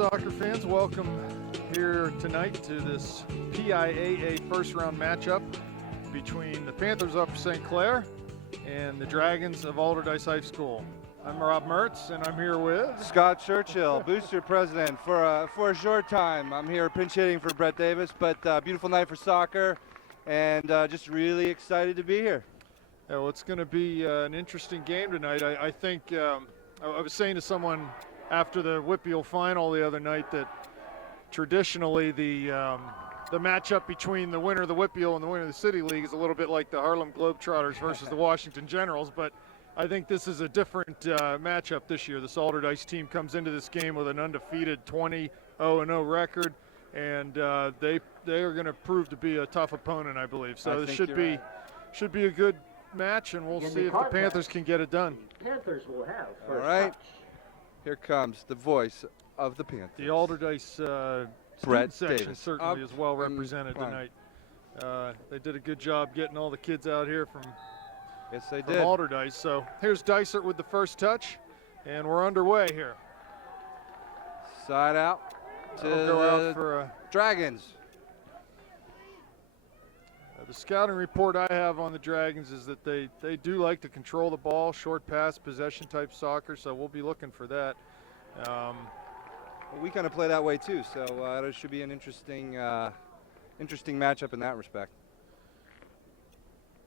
soccer fans, welcome here tonight to this PIAA first round matchup between the Panthers of St. Clair and the Dragons of Allderdice High School. I'm Rob Mertz, and I'm here with Scott Churchill, booster president for a short time. I'm here pinch hitting for Brett Davis, but beautiful night for soccer, and just really excited to be here. Yeah, well, it's going to be an interesting game tonight. I think I was saying to someone after the Whitfield final the other night that traditionally the matchup between the winner of the Whitfield and the winner of the City League is a little bit like the Harlem Globetrotters versus the Washington Generals, but I think this is a different matchup this year. This Allderdice team comes into this game with an undefeated 20-0-0 record, and they are going to prove to be a tough opponent, I believe. So this should be a good match, and we'll see if the Panthers can get it done. Panthers will have all right. Here comes the voice of the Panthers. The Allderdice Brett section Davis certainly is well represented tonight. They did a good job getting all the kids out here from Allderdice. So here's Dysert with the first touch, and we're underway here. Side out to go out for Dragons. The scouting report I have on the Dragons is that they do like to control the ball, short pass, possession type soccer, so we'll be looking for that. We kind of play that way too, so it should be an interesting matchup in that respect.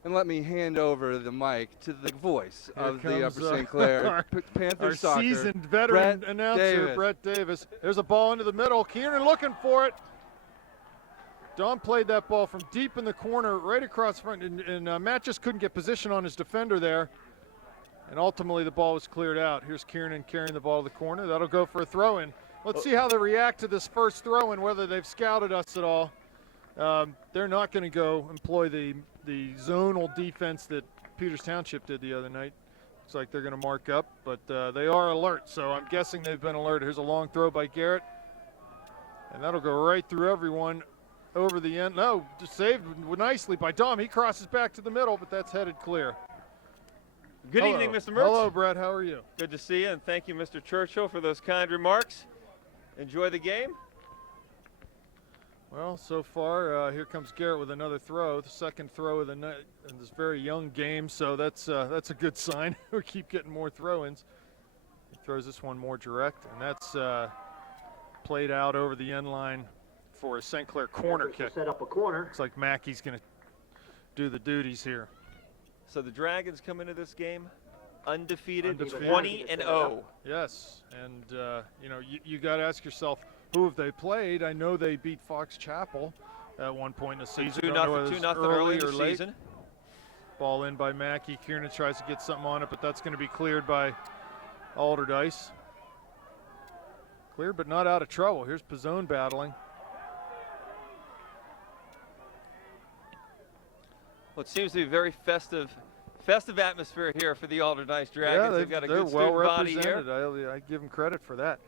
And let me hand over the mic to the voice of the Upper St. Clair Panthers soccer, seasoned veteran Brett announcer, Davis. Brett Davis. There's a ball into the middle. Kieran looking for it. Don played that ball from deep in the corner, right across front, and Matt just couldn't get position on his defender there. And ultimately, the ball was cleared out. Here's Kieran carrying the ball to the corner. That'll go for a throw-in. Let's see how they react to this first throw-in, whether they've scouted us at all. They're not going to go employ the zonal defense that Peters Township did the other night. Looks like they're going to mark up, but they are alert, so I'm guessing they've been alerted. Here's a long throw by Garrett, and that'll go right through everyone. Over the end. No, just saved nicely by Dom. He crosses back to the middle, but that's headed clear. Good evening, Mr. Mertz. Hello, Brett. How are you? Good to see you, and thank you, Mr. Churchill, for those kind remarks. Enjoy the game. Well, so far, here comes Garrett with another throw, the second throw of the night in this very young game, so that's a good sign. We keep getting more throw-ins. He throws this one more direct, and that's played out over the end line for a St. Clair corner kick. Set up a corner. Looks like Mackey's going to do the duties here. So the Dragons come into this game undefeated. 20-0. Yes, and you got to ask yourself, who have they played? I know they beat Fox Chapel at one point in the season. 2-0 early in the season. Ball in by Mackey. Kieran tries to get something on it, but that's going to be cleared by Allderdice. Cleared, but not out of trouble. Here's Pizzone battling. Well, it seems to be a very festive atmosphere here for the Allderdice Dragons. Yeah, they've got a they're good well student body represented. here. I give them credit for that.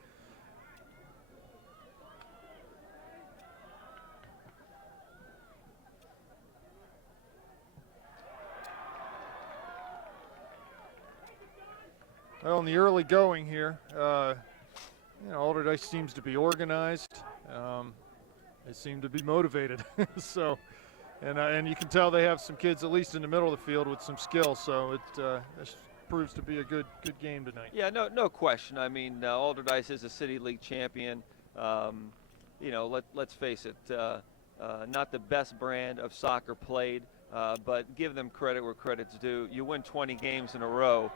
Well, in the early going here, Allderdice seems to be organized. They seem to be motivated. So. And you can tell they have some kids, at least in the middle of the field, with some skill. So this proves to be a good game tonight. Yeah, no question. I mean, Allderdice is a City League champion. Let's face it, not the best brand of soccer played, but give them credit where credit's due. You win 20 games in a row,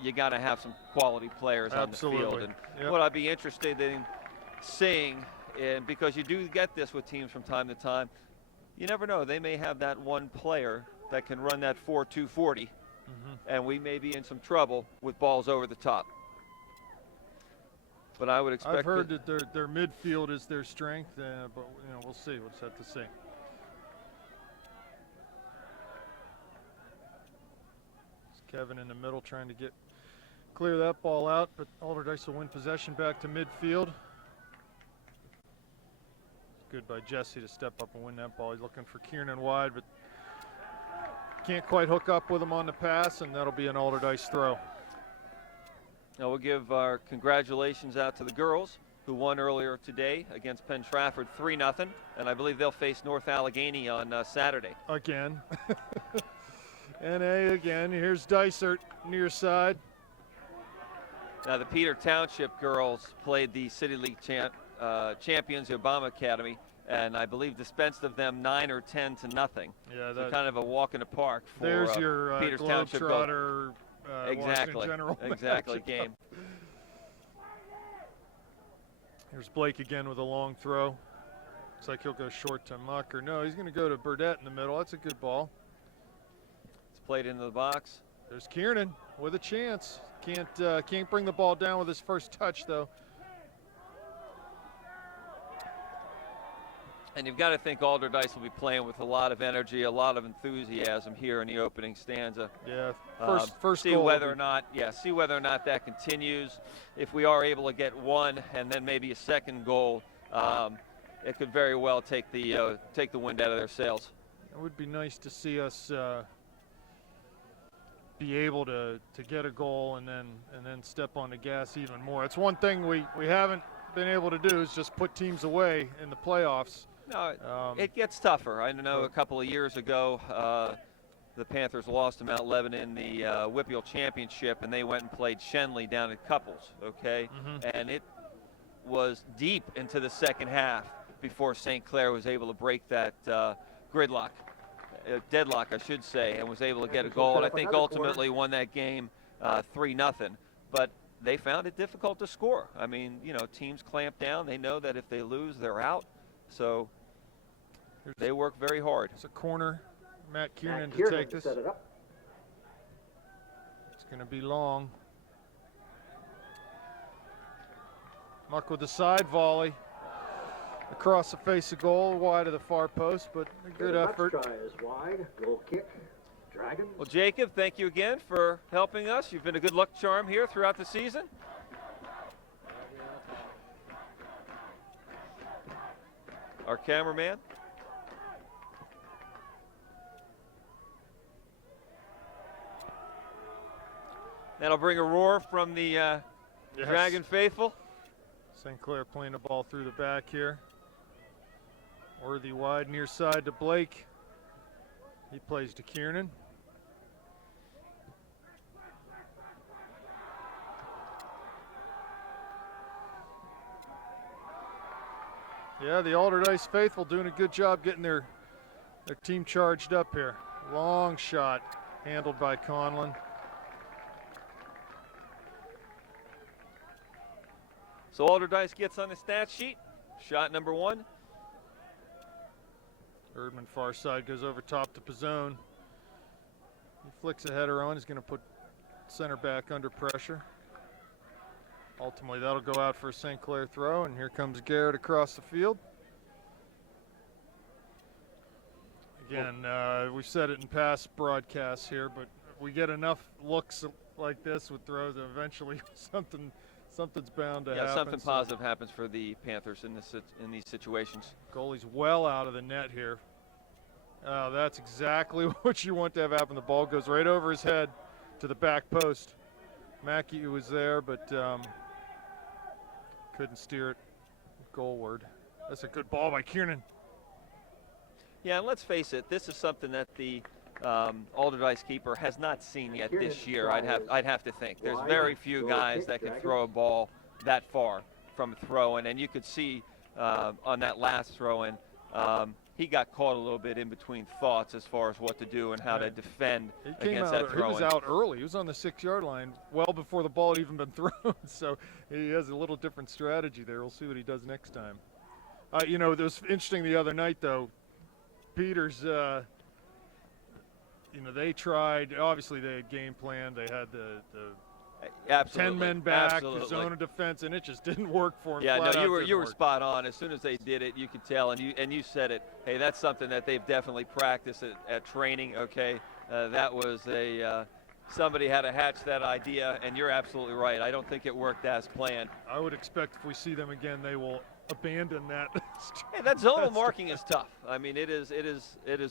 you got to have some quality players on the field. And what I'd be interested in seeing, and because you do get this with teams from time to time, you never know. They may have that one player that can run that 4-2-40, and we may be in some trouble with balls over the top. But I would expect. I've heard that their midfield is their strength, but we'll see. We'll just have to see. It's Kevin in the middle trying to clear that ball out, but Allderdice will win possession back to midfield. Good by Jesse to step up and win that ball. He's looking for Kieran wide, but can't quite hook up with him on the pass, and that'll be an Allderdice throw. Now we'll give our congratulations out to the girls who won earlier today against Penn Trafford 3-0, and I believe they'll face North Allegheny on Saturday. Again. NA again. Here's Dysert near side. Now the Peter Township girls played the City League champions, the Obama Academy, and I believe dispensed of them 9 or 10 to nothing. Yeah, so kind of a walk in the park for there's your Peters Township. Globetrotter, Exactly. Washington General Exactly. match. Game. Here's Blake again with a long throw. Looks like he'll go short to Muck, or no, he's going to go to Burdett in the middle. That's a good ball. It's played into the box. There's Kiernan with a chance. Can't bring the ball down with his first touch though. And you've got to think Allderdice will be playing with a lot of energy, a lot of enthusiasm here in the opening stanza. Yeah, first see goal whether or not, see whether or not that continues. If we are able to get one and then maybe a second goal, it could very well take the wind out of their sails. It would be nice to see us be able to get a goal and then step on the gas even more. It's one thing we haven't been able to do is just put teams away in the playoffs. No, it gets tougher. I know a couple of years ago, the Panthers lost to Mount Lebanon in the Whippeal Championship, and they went and played Shenley down at Couples, okay? And it was deep into the second half before St. Clair was able to break that deadlock, I should say, and was able to get a goal. And I think ultimately won that game 3-0. But they found it difficult to score. I mean, you know, teams clamp down. They know that if they lose, they're out. So they work very hard. It's a corner. Matt Kiernan to take this. It's going to be long. Muck with the side volley. Across the face of goal, wide of the far post, but a good effort. Try is wide. Goal kick. Dragon. Well, Jacob, thank you again for helping us. You've been a good luck charm here throughout the season. Our cameraman. That'll bring a roar from the Dragon faithful. St. Clair playing the ball through the back here. Worthy wide near side to Blake. He plays to Kiernan. Yeah, the Allderdice faithful doing a good job getting their team charged up here. Long shot handled by Conlon. So Allderdice gets on the stat sheet. Shot number 1. Erdman far side goes over top to Pizzone. He flicks a header on. He's going to put center back under pressure. Ultimately, that'll go out for a St. Clair throw, and here comes Garrett across the field. Again, we've said it in past broadcasts here, but if we get enough looks like this with throws, eventually something's bound to happen. Yeah, something positive happens for the Panthers in these situations. Goalie's well out of the net here. Oh, that's exactly what you want to have happen. The ball goes right over his head to the back post. Mackey was there, but couldn't steer it goalward. That's a good ball by Kiernan. Yeah, and let's face it, this is something that the Allderdice keeper has not seen yet this year. I'd have to think. There's very few guys that can throw a ball that far from a throw-in, and you could see on that last throw-in, he got caught a little bit in between thoughts as far as what to do and how to defend against that throw-in. He was out early. He was on the 6-yard line well before the ball had even been thrown. So he has a little different strategy there. We'll see what he does next time. You know, it was interesting the other night, though. Peters, you know, they tried. Obviously, they had game plan. They had the 10 men back, the zone of defense, and it just didn't work for them. Yeah, no, you were spot on. As soon as they did it, you could tell, and you said it. Hey, that's something that they've definitely practiced at training. Okay, that was somebody had to hatch that idea, and you're absolutely right. I don't think it worked as planned. I would expect if we see them again, they will abandon that. Hey, that zonal marking is tough. I mean, it is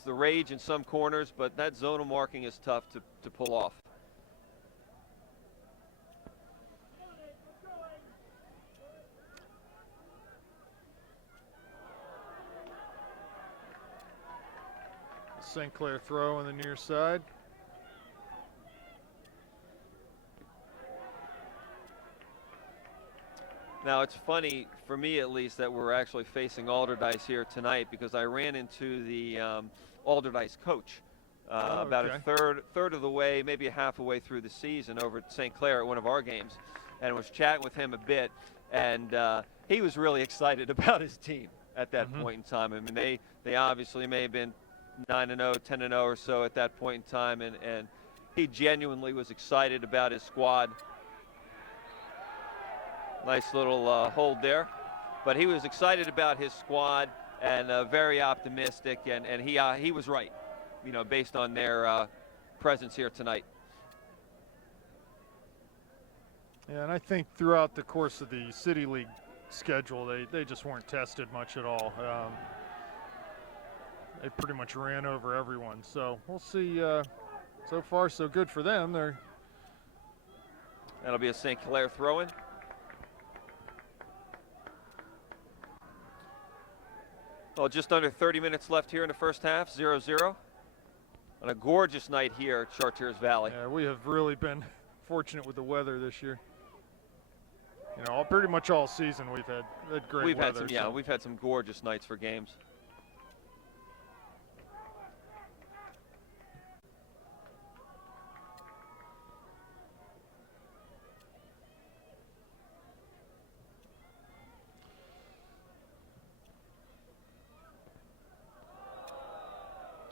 the rage in some corners, but that zonal marking is tough to pull off. St. Clair throw on the near side. Now, it's funny, for me at least, that we're actually facing Allderdice here tonight, because I ran into the Allderdice coach about a third of the way, maybe a half a way through the season over at St. Clair at one of our games, and was chatting with him a bit, and he was really excited about his team at that point in time. I mean, they obviously may have been 9-0, 10-0 or so at that point in time, and he genuinely was excited about his squad. Nice little hold there, but he was excited about his squad and very optimistic, and he was right, you know, based on their presence here tonight. Yeah, and I think throughout the course of the City League schedule, they just weren't tested much at all. They pretty much ran over everyone. So we'll see. So far, so good for them. That'll be a St. Clair throw-in. Well, just under 30 minutes left here in the first half, 0-0. On a gorgeous night here at Chartiers Valley. Yeah, we have really been fortunate with the weather this year. You know, pretty much all season we've had great weather. We've had some gorgeous nights for games.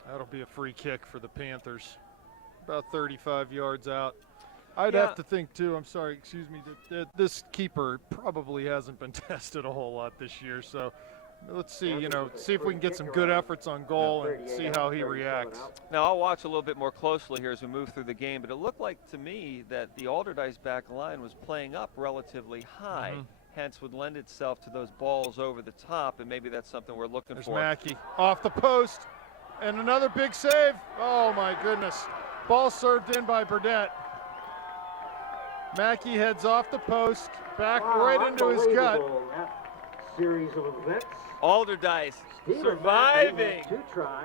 That'll be a free kick for the Panthers, about 35 yards out. I'd have to think too, I'm sorry, excuse me, that this keeper probably hasn't been tested a whole lot this year. So let's see, see if we can get some good efforts on goal and see how he reacts. Now, I'll watch a little bit more closely here as we move through the game, but it looked like to me that the Allderdice back line was playing up relatively high, hence would lend itself to those balls over the top, and maybe that's something we're looking for. There's Mackey off the post, and another big save. Oh my goodness. Ball served in by Burdett. Mackey heads off the post, back right into his gut. Series of events. Allderdice surviving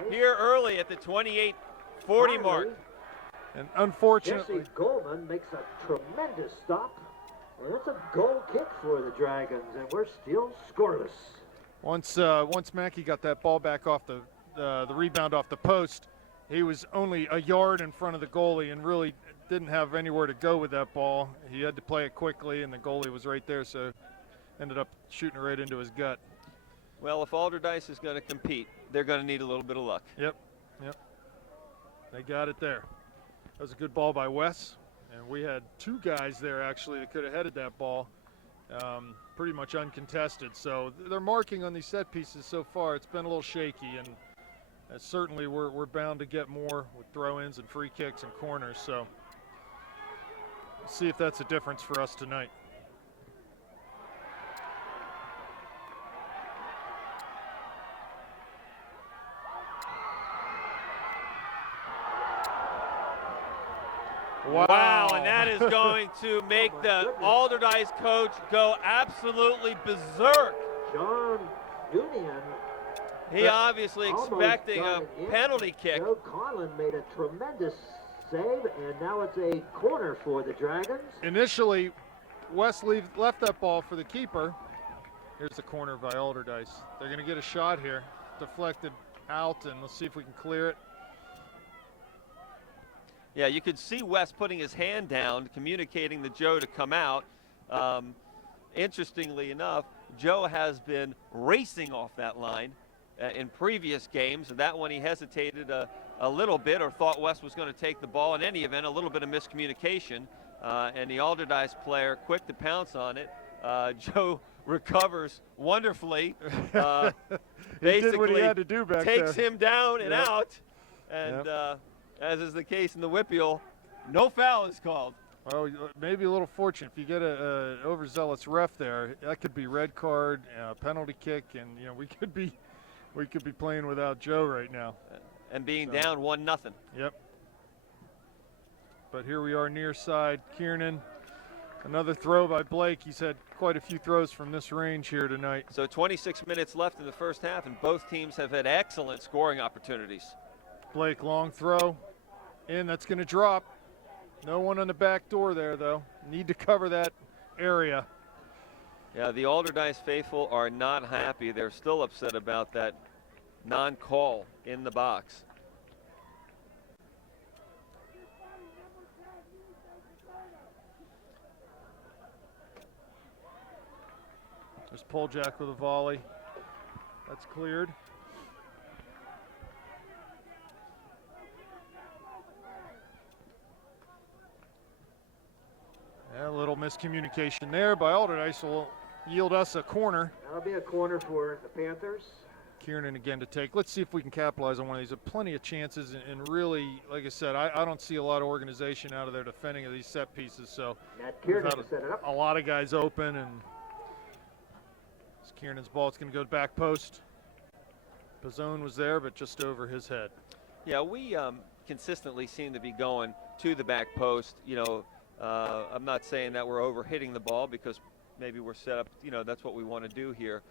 here early at the 28-40 mark. And unfortunately, Jesse Goldman makes a tremendous stop. And it's a goal kick for the Dragons, and we're still scoreless. Once Mackey got that ball back off the rebound off the post, he was only a yard in front of the goalie and really didn't have anywhere to go with that ball. He had to play it quickly, and the goalie was right there, so ended up shooting it right into his gut. Well, if Allderdice is going to compete, they're going to need a little bit of luck. Yep. They got it there. That was a good ball by Wes, and we had two guys there actually that could have headed that ball, pretty much uncontested. So they're marking on these set pieces so far. It's been a little shaky, and certainly we're bound to get more with throw-ins and free kicks and corners. So we'll see if that's a difference for us tonight. Wow, and that is going to make the Allderdice coach go absolutely berserk. John Union. He obviously expecting a penalty kick. Joe Conlon made a tremendous save, and now it's a corner for the Dragons. Initially, Wes left that ball for the keeper. Here's the corner by Allderdice. They're going to get a shot here. Deflected out, and let's see if we can clear it. Yeah, you could see Wes putting his hand down, communicating to Joe to come out. Interestingly enough, Joe has been racing off that line in previous games, and that one he hesitated a little bit or thought Wes was going to take the ball. In any event, a little bit of miscommunication, and the Allderdice player quick to pounce on it. Joe recovers wonderfully. He did what he had to do back takes there. him down and out, and as is the case in the Whippeal, no foul is called. Well, maybe a little fortunate if you get a overzealous ref there. That could be red card, penalty kick, and we could be playing without Joe right now. And being down 1-0. Yep. But here we are near side. Kiernan, another throw by Blake. He's had quite a few throws from this range here tonight. So 26 minutes left in the first half, and both teams have had excellent scoring opportunities. Blake, long throw. In, that's going to drop. No one on the back door there, though. Need to cover that area. Yeah, the Allderdice faithful are not happy. They're still upset about that non-call in the box. There's Poljack with a volley. That's cleared. Yeah, a little miscommunication there by Allderdice will yield us a corner. That'll be a corner for the Panthers. Kiernan again to take. Let's see if we can capitalize on one of these. There are plenty of chances, and really, like I said, I don't see a lot of organization out of their defending of these set pieces. So Matt Kiernan we've to had set it up. a lot of guys open, and it's Kiernan's ball. It's going to go to back post. Pizzone was there, but just over his head. Yeah, we consistently seem to be going to the back post. You know, I'm not saying that we're over-hitting the ball because maybe we're set up, you know, that's what we want to do here.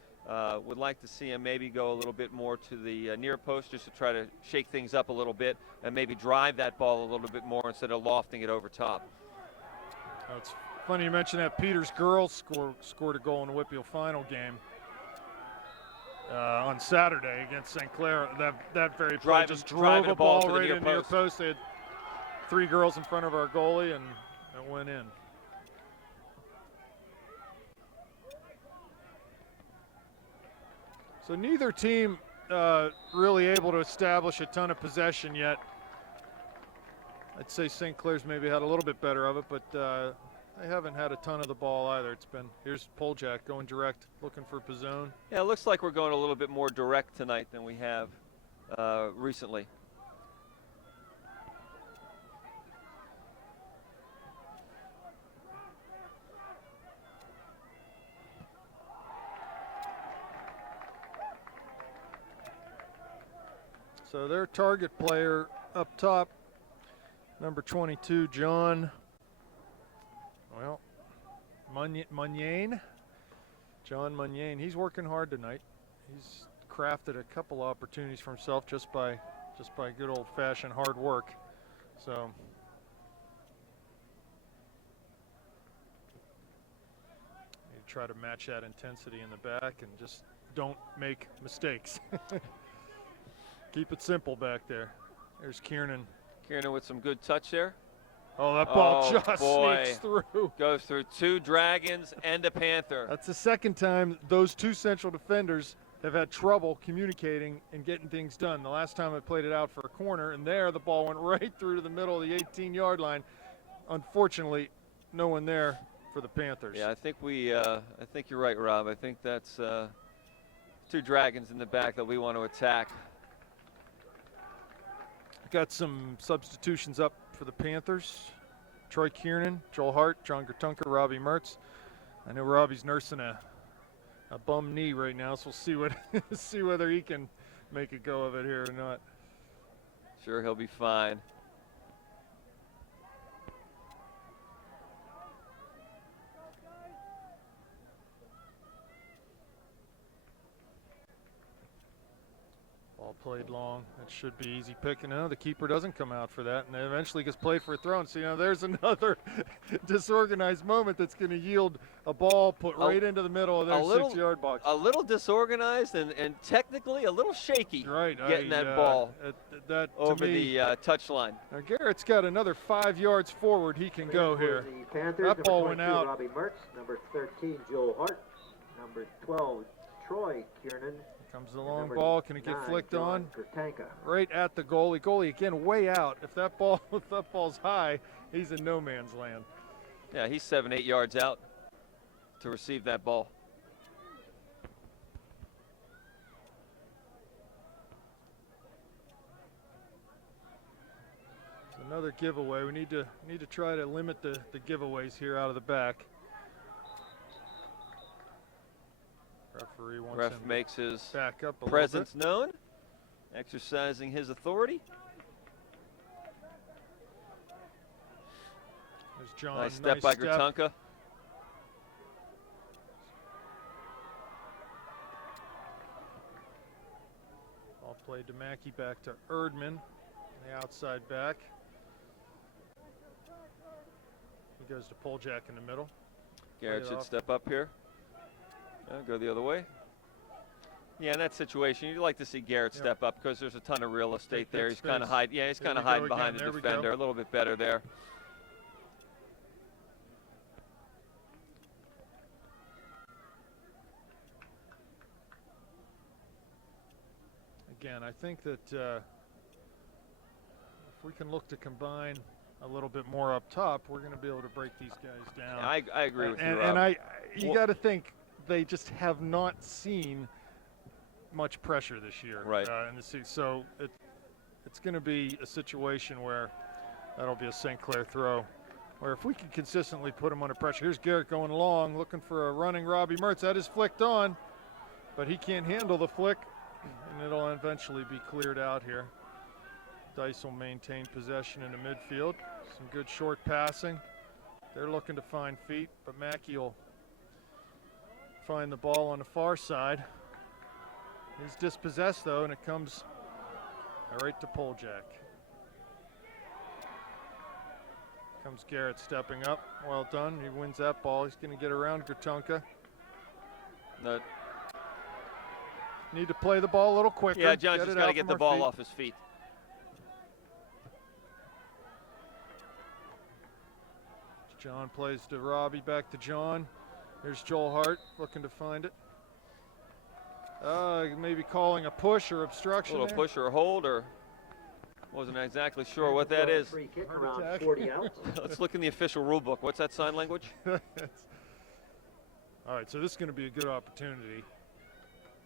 Would like to see him maybe go a little bit more to the near post just to try to shake things up a little bit and maybe drive that ball a little bit more instead of lofting it over top. It's funny you mentioned that. Peters girls scored a goal in the Whitfield final game on Saturday against St. Clair. That very play just drove a ball right in the near post. They had 3 girls in front of our goalie, and it went in. So neither team really able to establish a ton of possession yet. I'd say St. Clair's maybe had a little bit better of it, but they haven't had a ton of the ball either. It's been, here's Poljack going direct, looking for Pizzone. Yeah, it looks like we're going a little bit more direct tonight than we have recently. So their target player up top, number 22, John, well, Muniane. John Muniane, he's working hard tonight. He's crafted a couple opportunities for himself just by good old-fashioned hard work. So you try to match that intensity in the back and just don't make mistakes. Keep it simple back there. There's Kiernan. Kiernan with some good touch there. Oh, that ball just boy. sneaks through. Goes through 2 Dragons and a Panther. That's the second time those 2 central defenders have had trouble communicating and getting things done. The last time I played it out for a corner, and there the ball went right through to the middle of the 18-yard line. Unfortunately, no one there for the Panthers. Yeah, I think you're right, Rob. I think that's 2 Dragons in the back that we want to attack. Got some substitutions up for the Panthers. Troy Kiernan, Joel Hart, John Gertunker, Robbie Mertz. I know Robbie's nursing a bum knee right now, so we'll see whether he can make a go of it here or not. Sure, he'll be fine. Ball played long. That should be easy picking. No, the keeper doesn't come out for that, and then eventually gets played for a throw. And so, you know, there's another disorganized moment that's going to yield a ball put right into the middle of their 6-yard box. A little disorganized and technically a little shaky. Right, getting that ball that over the touch line. Now Garrett's got another 5 yards forward he can go here. The Panthers, that ball went number 22, out. Robbie Mertz, number 13, Joel Hart, number 12, Troy Kiernan. Comes the long ball. Can it get flicked on? Gertanka. Right at the goalie. Goalie again way out. If that ball's high, he's in no man's land. Yeah, he's 7-8 yards out to receive that ball. It's another giveaway. We need to try to limit the giveaways here out of the back. Referee wants Ref him makes his back up a presence known, exercising his authority. There's John. Nice step by Gertunka. Ball played to Mackey, back to Erdman. the outside back. He goes to Poljak in the middle. Garrett Play it should off. step up here. Go the other way. Yeah, in that situation, you'd like to see Garrett Yep. step up because there's a ton of real estate Take there. that He's kind of space. hiding. Yeah, he's Here kind of we go hiding behind again. the There we go. defender. A little bit better there. Again, I think that if we can look to combine a little bit more up top, we're going to be able to break these guys down. I agree with you, and, Rob. you Well- got to think they just have not seen much pressure this year. Right. In the season. So it's going to be a situation where that'll be a St. Clair throw. Where if we can consistently put them under pressure. Here's Garrett going long, looking for a running Robbie Mertz. That is flicked on, but he can't handle the flick, and it'll eventually be cleared out here. Dice will maintain possession in the midfield. Some good short passing. They're looking to find feet, but Mackey will find the ball on the far side. He's dispossessed though, and it comes right to Poljak. Comes Garrett stepping up. Well done. He wins that ball. He's going to get around Gratunka. No, Need to play the ball a little quicker. yeah, John's Get just it got to out get from the our ball feet. off his feet. John plays to Robbie, back to John. Here's Joel Hart looking to find it. Maybe calling a push or A obstruction. little there. push or a hold, or wasn't exactly sure what that is. Free kick Heart around attack. 40 out. Let's look in the official rule book. What's that sign language? All right, so this is going to be a good opportunity.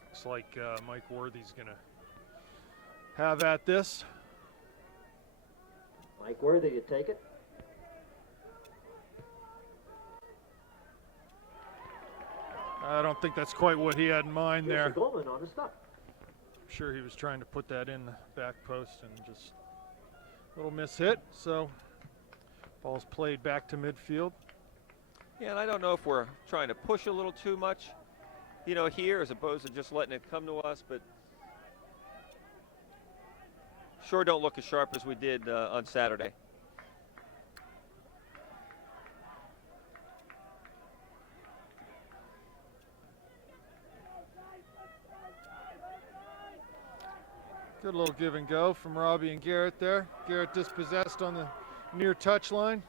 Looks like Mike Worthy's going to have at this. Mike Worthy to take it. I don't think that's quite what he had in mind Here's there. the Goldman on the stop. I'm sure he was trying to put that in the back post and just a little miss hit. So ball's played back to midfield. Yeah, and I don't know if we're trying to push a little too much, you know, here as opposed to just letting it come to us, but sure don't look as sharp as we did on Saturday. Good little give and go from Robbie and Garrett there. Garrett dispossessed on the near touch line.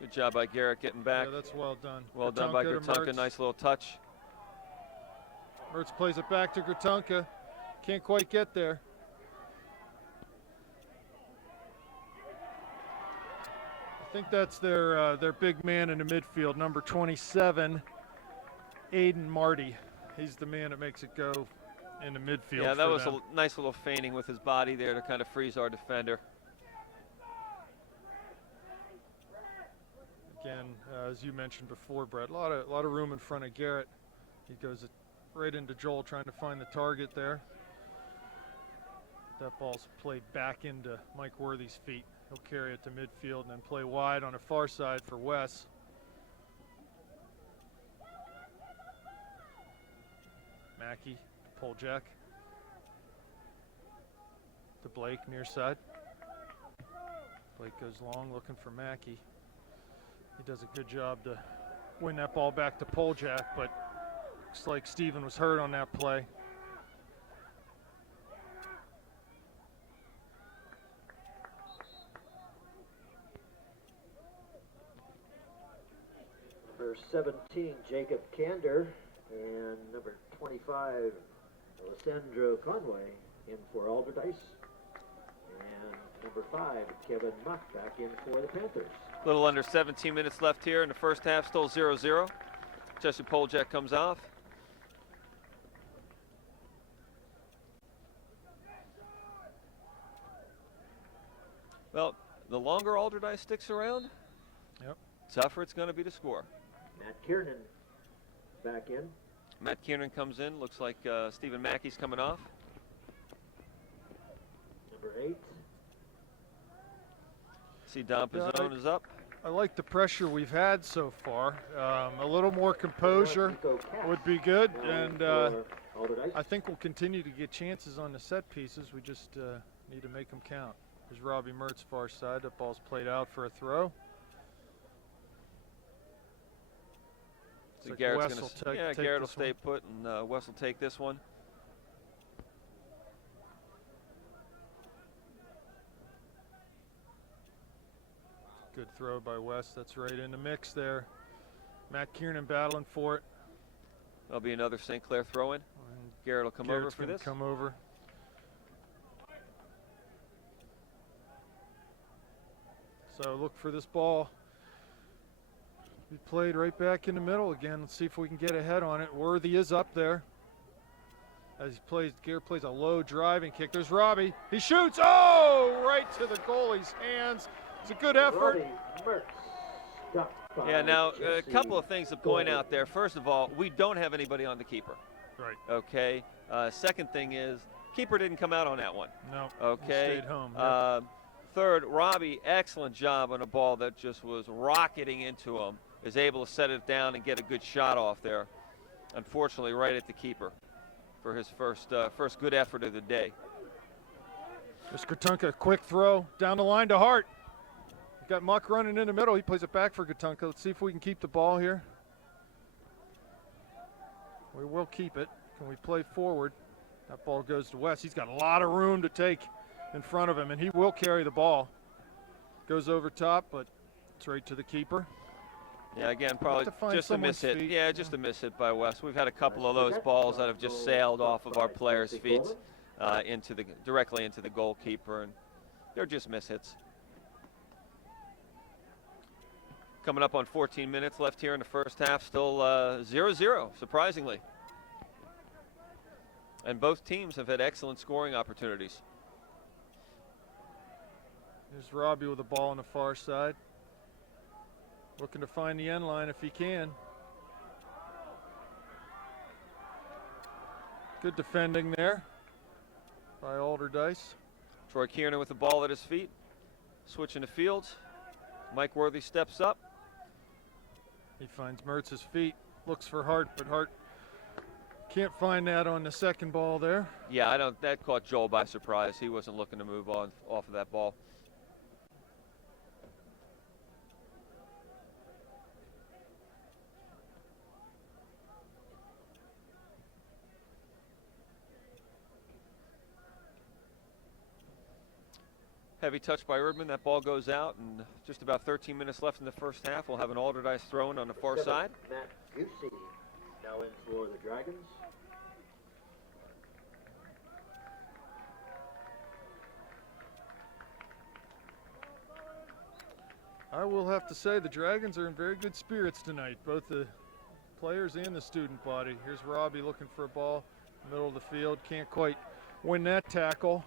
Good job by Garrett getting back. Yeah, that's well done. Well done by to Gratunka. Mertz. Nice little touch. Mertz plays it back to Gratunka. Can't quite get there. I think that's their big man in the midfield, number 27, Aiden Marty. He's the man that makes it go in the midfield. Yeah, that for was them. a nice little feigning with his body there to kind of freeze our defender. Again, as you mentioned before, Brett, a lot of room in front of Garrett. He goes right into Joel trying to find the target there. That ball's played back into Mike Worthy's feet. He'll carry it to midfield and then play wide on the far side for Wes. Mackey, Poljak. To Blake, near side. Blake goes long, looking for Mackey. He does a good job to win that ball back to Poljak, but looks like Steven was hurt on that play. Number 17, Jacob Kander, and number 25, Alessandro Conway in for Allderdice. And number 5, Kevin Muck back in for the Panthers. A little under 17 minutes left here in the first half, still 0-0. Jesse Poljak comes off. Well, the longer Allderdice sticks around, Yep. tougher it's going to be to score. Matt Kiernan back in. Matt Kiernan comes in. Looks like Stephen Mackey's coming off. Number 8, See Don Pizzone is up. I like the pressure we've had so far. A little more composure Nico Katz would be good, now in and for Allderdice. I think we'll continue to get chances on the set pieces. We just need to make them count. There's Robbie Mertz far side. That ball's played out for a throw. So Like Garrett's Wes going will to, take Garrett will this stay one. put, and Wes will take this one. Good throw by Wes. That's right in the mix there. Matt Kiernan battling for it. There'll be another St. Clair throw-in. And Garrett will come Garrett's over for gonna this. Come over. So look for this ball. Be played right back in the middle again. Let's see if we can get ahead on it. Worthy is up there. As he plays, Garrett plays a low driving kick. There's Robbie. He shoots. Oh, right to the goalie's hands. It's a good effort. Robbie Mertz. Stopped by Yeah, now a Jesse couple of things to point Gold. out there. First of all, we don't have anybody on the keeper. Right. Okay. Second thing is, keeper didn't come out on that one. No. Okay. He stayed home. Third, Robbie, excellent job on a ball that just was rocketing into him. Is able to set it down and get a good shot off there. Unfortunately, right at the keeper for his first good effort of the day. There's Gatunka, quick throw down the line to Hart. Got Muck running in the middle. He plays it back for Gatunka. Let's see if we can keep the ball here. We will keep it. Can we play forward? That ball goes to West. He's got a lot of room to take in front of him, and he will carry the ball. Goes over top, but it's right to the keeper. Yeah, again, probably to find just a miss someone's hit. feet. Yeah, just a miss hit by West. We've had a couple of those balls that have just sailed off of our players' feet directly into the goalkeeper, and they're just miss hits. Coming up on 14 minutes left here in the first half, still 0-0, surprisingly. And both teams have had excellent scoring opportunities. There's Robbie with the ball on the far side. Looking to find the end line if he can. Good defending there by Allderdice. Troy Kiernan with the ball at his feet. Switching the fields. Mike Worthy steps up. He finds Mertz's feet. Looks for Hart, but Hart can't find that on the second ball there. Yeah, that caught Joel by surprise. He wasn't looking to move on off of that ball. Heavy touch by Erdman. That ball goes out, and just about 13 minutes left in the first half. We'll have an Allderdice throw-in on the far side. Matt Goosey now in for the Dragons. I will have to say the Dragons are in very good spirits tonight, both the players and the student body. Here's Robbie looking for a ball, middle of the field. Can't quite win that tackle.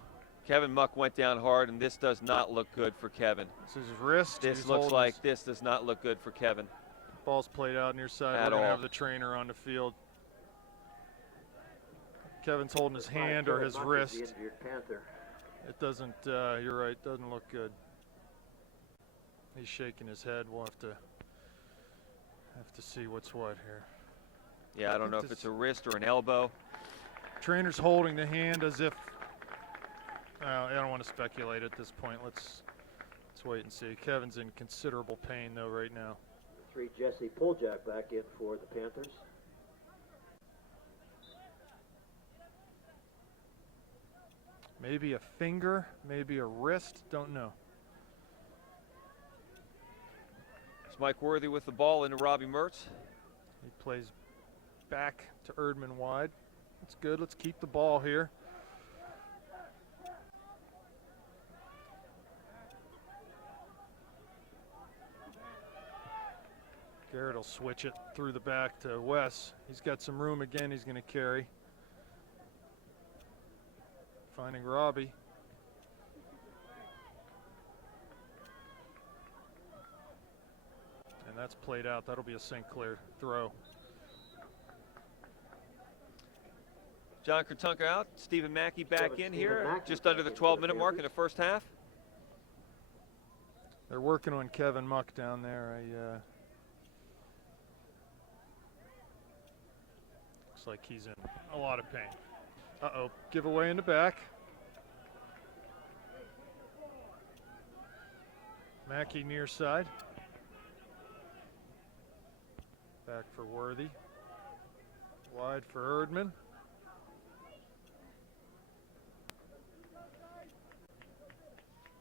Kevin Muck went down hard, and this does not look good for Kevin. This is his wrist. This He's looks holding like his this does not look good for Kevin. ball's played out near side. At We're going to all. have the trainer on the field. Kevin's holding his hand or Kevin his Muck is wrist. the injured Panther. It doesn't, you're right, doesn't look good. He's shaking his head. We'll have to see what's what here. Yeah, I don't know if it's a wrist or an elbow. Trainer's holding the hand as if, I don't want to speculate at this point. Let's wait and see. Kevin's in considerable pain though right now. 3 Jesse Poljak back in for the Panthers. Maybe a finger, maybe a wrist, don't know. It's Mike Worthy with the ball into Robbie Mertz. He plays back to Erdman wide. That's good. Let's keep the ball here. Garrett will switch it through the back to Wes. He's got some room again. He's going to carry. Finding Robbie. And that's played out. That'll be a St. Clair throw. John Kratunka out. Stephen Mackey back in Stephen here. Mackey Just under the back in for the 12-minute mark in the first half. They're working on Kevin Muck down there. Looks like he's in a lot of pain. Uh-oh, giveaway in the back. Mackey near side. Back for Worthy. Wide for Erdman.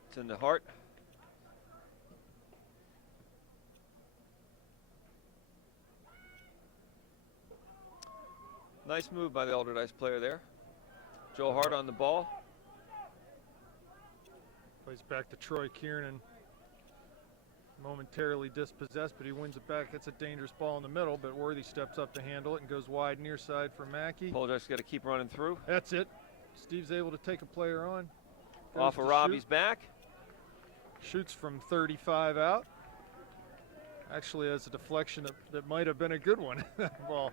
It's in the heart. Nice move by the Allderdice player there. Joe Hart on the ball. Plays back to Troy Kiernan. Momentarily dispossessed, but he wins it back. That's a dangerous ball in the middle, but Worthy steps up to handle it and goes wide near side for Mackey. Allderdice got to keep running through. That's it. Steve's able to take a player on. Goes Off of to Robbie's shoot. back. Shoots from 35 out. Actually has a deflection that might have been a good one. Ball.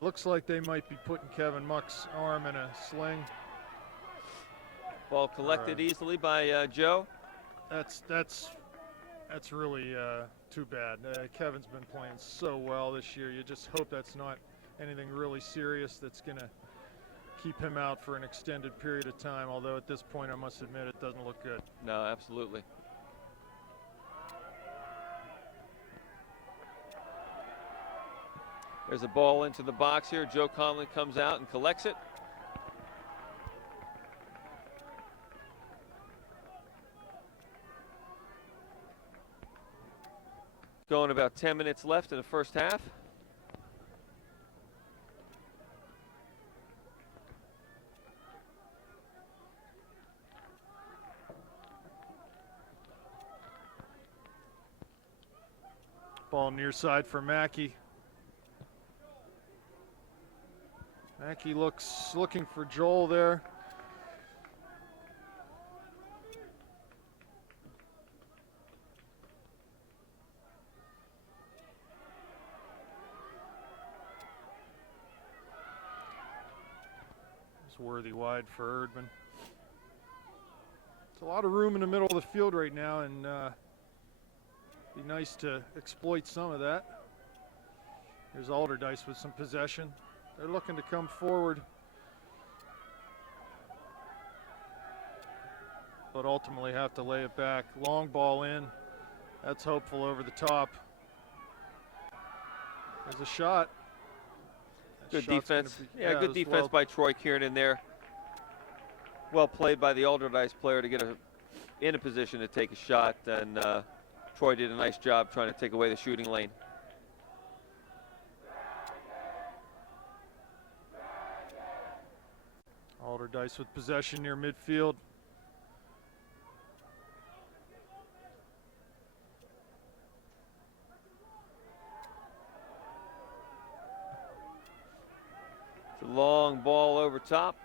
Looks like they might be putting Kevin Muck's arm in a sling. Ball collected easily by Joe. That's really too bad. Kevin's been playing so well this year. You just hope that's not anything really serious that's going to keep him out for an extended period of time, although at this point I must admit it doesn't look good. No, absolutely. There's a ball into the box here. Joe Conley comes out and collects it. Going about 10 minutes left in the first half. Ball near side for Mackey. Mackey looking for Joel there. It's Worthy wide for Erdman. There's a lot of room in the middle of the field right now, and be nice to exploit some of that. Here's Allderdice with some possession. They're looking to come forward, but ultimately have to lay it back. Long ball in. That's hopeful over the top. There's a shot. That Good shot's gonna defense. be- Yeah, good it was defense well- by Troy Kiernan there. Well played by the Allderdice player to get in a position to take a shot, and Troy did a nice job trying to take away the shooting lane. Allderdice with possession near midfield. It's a long ball over top.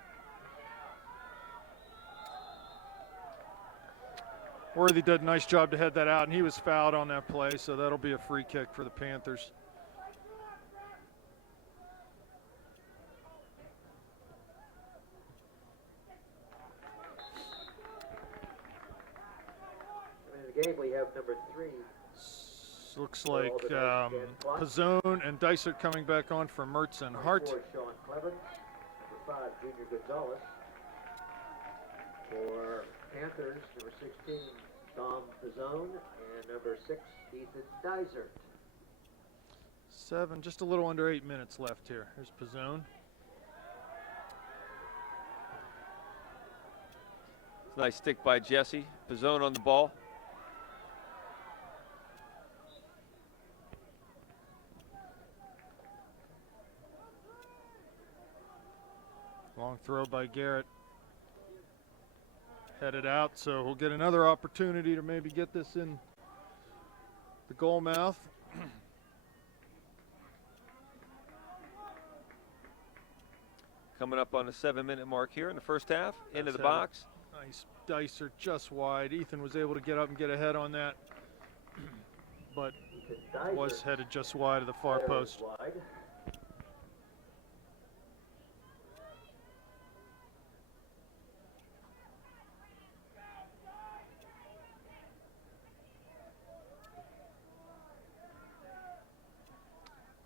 Worthy did a nice job to head that out, and he was fouled on that play, so that'll be a free kick for the Panthers. In the game, we have number 3. Looks like Pizzone and Dysart coming back on for Mertz and Hart. 4, Sean Clevin. Number 5, Junior Gonzalez. For Panthers, number 16, Dom Pizzone. And number 6, Ethan Dysart. 7, just a little under 8 minutes left here. Here's Pizzone. Nice stick by Jesse. Pizzone on the ball. Long throw by Garrett. Headed out, so we'll get another opportunity to maybe get this in the goal mouth. Coming up on the 7-minute mark here in the first half. Into the That's box. Nice dicer just wide. Ethan was able to get up and get ahead on that, but Ethan Dysart. was headed just wide of the far There is post. wide.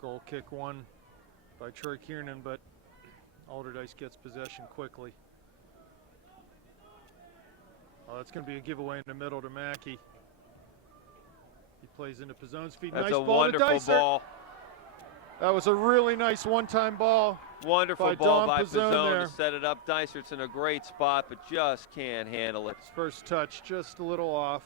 Goal kick won by Troy Kiernan, but Allderdice gets possession quickly. Oh, that's going to be a giveaway in the middle to Mackey. He plays into Pizzone's feet. That's nice a ball to wonderful Dicer. ball. That was a really nice one-time ball. Wonderful by ball Dom by Pizzone Pizzone there. to set it up. Dicert's in a great spot, but just can't handle it. His first touch just a little off.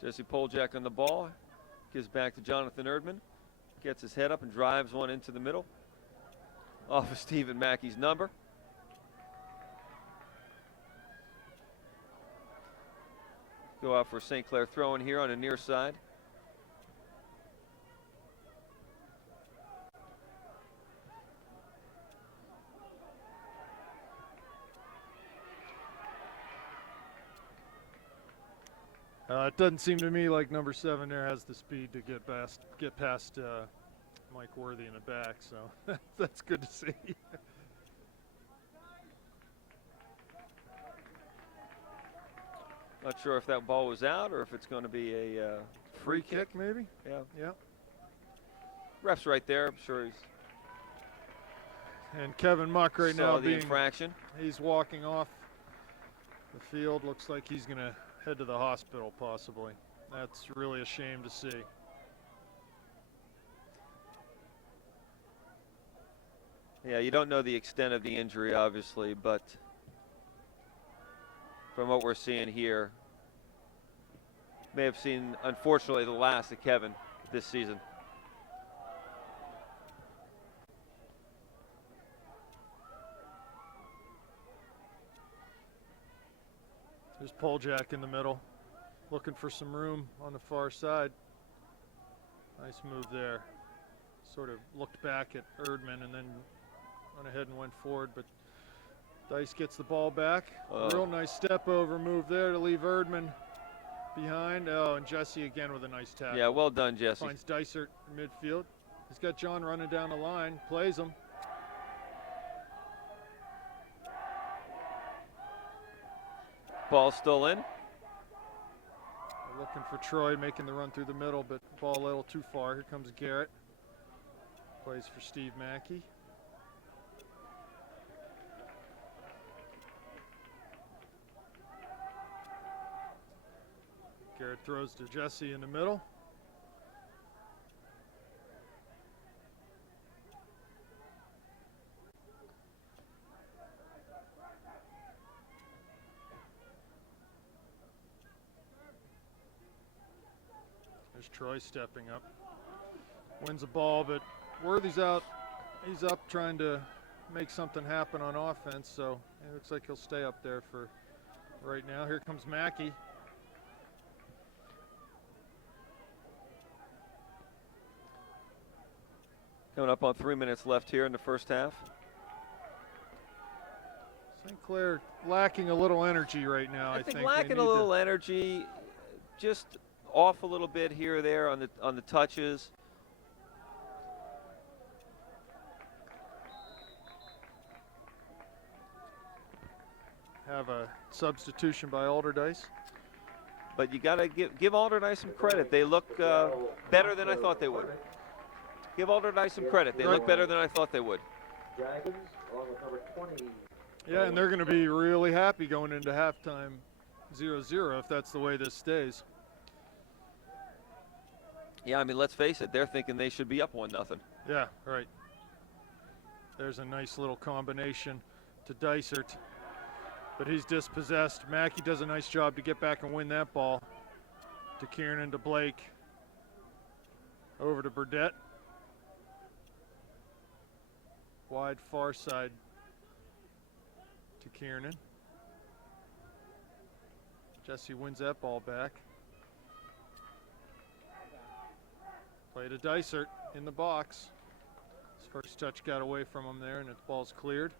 Jesse Poljak on the ball. Gives back to Jonathan Erdman. Gets his head up and drives one into the middle. Off of Stephen Mackey's number. Go out for St. Clair throwing here on the near side. It doesn't seem to me like number 7 there has the speed to get past Mike Worthy in the back, so that's good to see. Not sure if that ball was out or if it's going to be a Free kick maybe? Yeah. Yeah. Ref's right there. I'm sure he's And Kevin Muck right saw now the infraction. he's walking off the field. Looks like he's going to head to the hospital possibly. That's really a shame to see. Yeah, you don't know the extent of the injury, obviously, but from what we're seeing here, may have seen, unfortunately, the last of Kevin this season. There's Poljak in the middle, looking for some room on the far side. Nice move there. Sort of looked back at Erdman and then went ahead and went forward, but Dice gets the ball back. Real nice step over move there to leave Erdman behind. Oh, and Jesse again with a nice tackle. Yeah, well done, Jesse. Finds Dysert in midfield. He's got John running down the line, plays him. Ball still in. They're looking for Troy making the run through the middle, but ball a little too far. Here comes Garrett. Plays for Steve Mackey. Garrett throws to Jesse in the middle. There's Troy stepping up. Wins the ball, but Worthy's out. He's up trying to make something happen on offense, so it looks like he'll stay up there for right now. Here comes Mackey. Coming up on 3 minutes left here in the first half. St. Clair lacking a little energy right now, I think. Lacking a little energy, just off a little bit here or there on the touches. Have a substitution by Allderdice. But you got to give Allderdice some credit. They look better than I thought they would. Give Allderdice some credit. They look better than I thought they would. Dragons, along with number 20. Yeah, and they're going to be really happy going into halftime 0-0 if that's the way this stays. Yeah, I mean, let's face it. They're thinking they should be up 1-0. Yeah, right. There's a nice little combination to Dysert, but he's dispossessed. Mackey does a nice job to get back and win that ball. To Kiernan, to Blake. Over to Burdette. Wide far side to Kiernan. Jesse wins that ball back. Play to Dysert in the box. His first touch got away from him there, and the ball's cleared.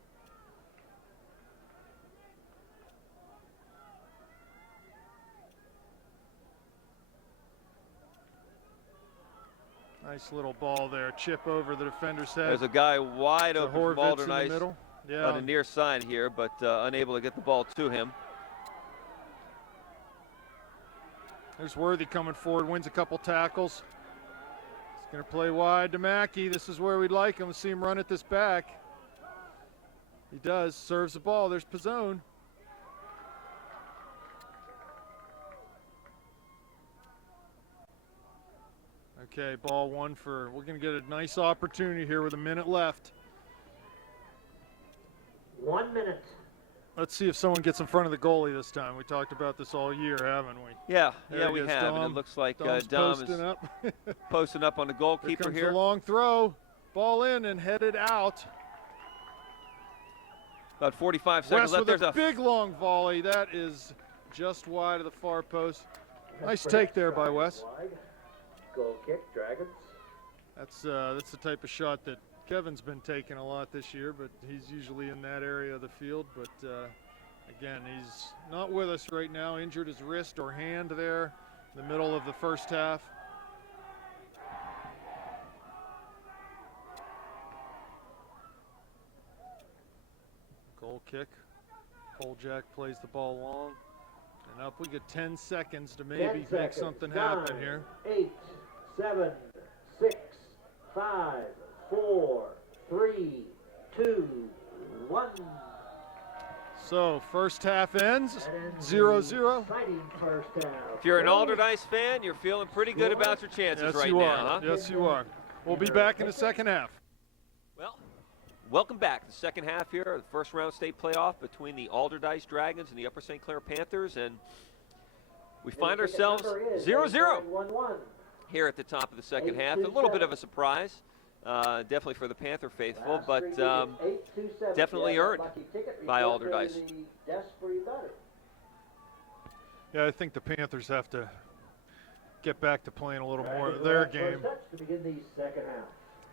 Nice little ball there. Chip over the defender's head. There's a guy wide To open from Horvitz in the Allderdice middle. Yeah. on the near side here, but unable to get the ball to him. There's Worthy coming forward, wins a couple tackles. He's going to play wide to Mackey. This is where we'd like him to see him run at this back. He does, serves the ball. There's Pizzone. Okay, ball one for, we're going to get a nice opportunity here with a minute left. 1 minute. Let's see if someone gets in front of the goalie this time. We talked about this all year, haven't we? Yeah, There yeah, he we is, have, Dom. and it looks like Dom's Dom posting is up. posting up on the Here goalkeeper comes here. the long throw. Ball in and headed out. About 45 seconds West left. with There's a big long volley. That is just wide of the far post. Nice take there by Wes. Wide. Goal kick, Dragons. That's the type of shot that Kevin's been taking a lot this year, but he's usually in that area of the field. But again, he's not with us right now. Injured his wrist or hand there in the middle of the first half. Goal kick. Poljak plays the ball long. And up, we get 10 seconds to maybe 10 make seconds. something 9, happen here. 8, 7, 6, 5, 4, 3, 2, 1. So first half ends That ends 0-0. the exciting first half. If you're an Goal. Alderdice fan, you're feeling pretty good about your chances Yes, right you now, are. huh? Yes, you are. We'll be back in the second half. Well, welcome back. The second half here, the first round state playoff between the Allderdice Dragons and the Upper St. Clair Panthers, and we find And the ticket ourselves number is 0-0 8.11. here at the top of the second half. A little bit of a surprise, definitely for the Panther faithful, Last but three digits, 827. definitely If you have earned a lucky ticket, by report to Allderdice. the desk where you got it. Yeah, I think the Panthers have to get back to playing a little more of Dragons their will have game. first touch to begin the second half.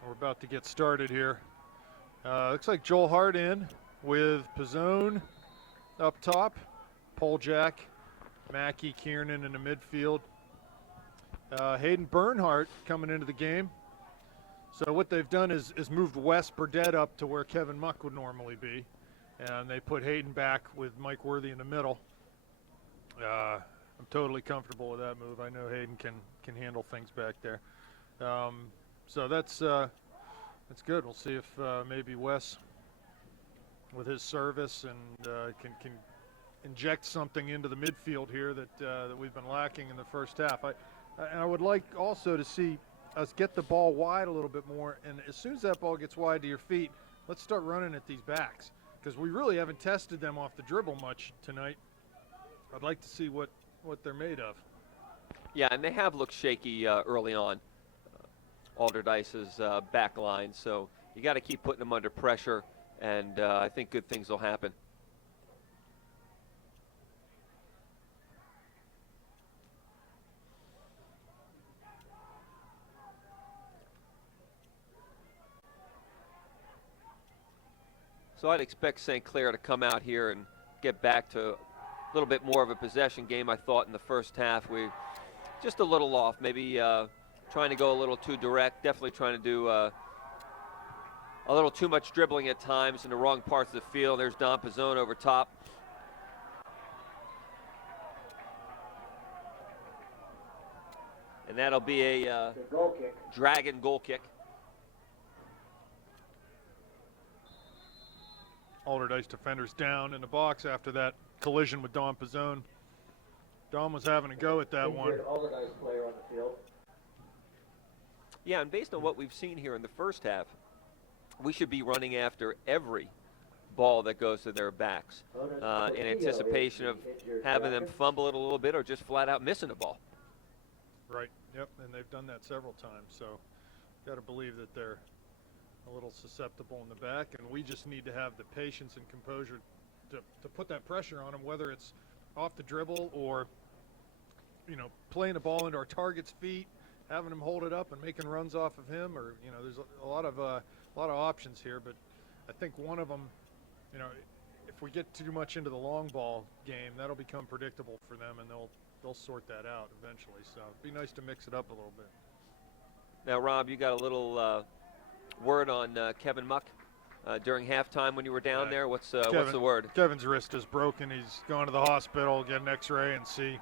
We're about to get started here. Looks like Joel Hart in with Pizzone up top, Poljak, Mackey, Kiernan in the midfield. Hayden Bernhardt coming into the game. So what they've done is moved Wes Burdett up to where Kevin Muck would normally be. And they put Hayden back with Mike Worthy in the middle. I'm totally comfortable with that move. I know Hayden can handle things back there. So that's good. We'll see if maybe Wes, with his service, and can inject something into the midfield here that we've been lacking in the first half. I would like also to see us get the ball wide a little bit more, and as soon as that ball gets wide to your feet, let's start running at these backs, because we really haven't tested them off the dribble much tonight. I'd like to see what they're made of. yeah, and they have looked shaky early on, Allderdice's back line, so you got to keep putting them under pressure, and I think good things will happen. So I'd expect St. Clair to come out here and get back to a little bit more of a possession game. I thought in the first half we just a little off, maybe trying to go a little too direct, definitely trying to do a little too much dribbling at times in the wrong parts of the field. There's Don Pizzone over top. And that'll be a The goal kick. Dragon goal kick. Allderdice defenders down in the box after that collision with Dom Pizzone. Dom was having a go at that one. Injured Allderdice player on the field. Yeah, and based on what we've seen here in the first half, we should be running after every ball that goes to their backs in anticipation of having them fumble it a little bit or just flat out missing a ball. Right, yep, and they've done that several times, so got to believe that they're a little susceptible in the back, and we just need to have the patience and composure to put that pressure on them, whether it's off the dribble or, you know, playing the ball into our target's feet, having him hold it up and making runs off of him, or, you know, there's a lot of options here, but I think one of them, you know, if we get too much into the long ball game, that'll become predictable for them, and they'll sort that out eventually. So it'd be nice to mix it up a little bit. Now, Rob, you got a little word on Kevin Muck during halftime when you were down there. What's the word? Kevin's wrist is broken. He's gone to the hospital, get an X-ray, and see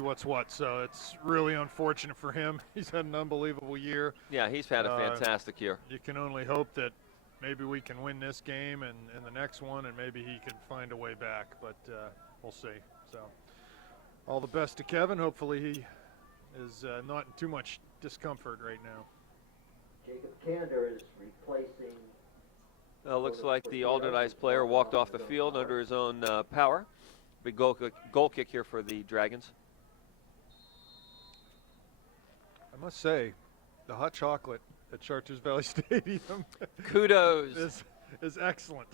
what's what. So it's really unfortunate for him. He's had an unbelievable year. Yeah, he's had a fantastic year. You can only hope that maybe we can win this game and the next one, and maybe he can find a way back. But we'll see. So all the best to Kevin. Hopefully he is not in too much discomfort right now. Jacob Kander is replacing. Looks like the Allderdice player walked off the field under his own power. Big goal kick here for the Dragons. I must say, the hot chocolate at Chartiers Valley Stadium Kudos. is excellent.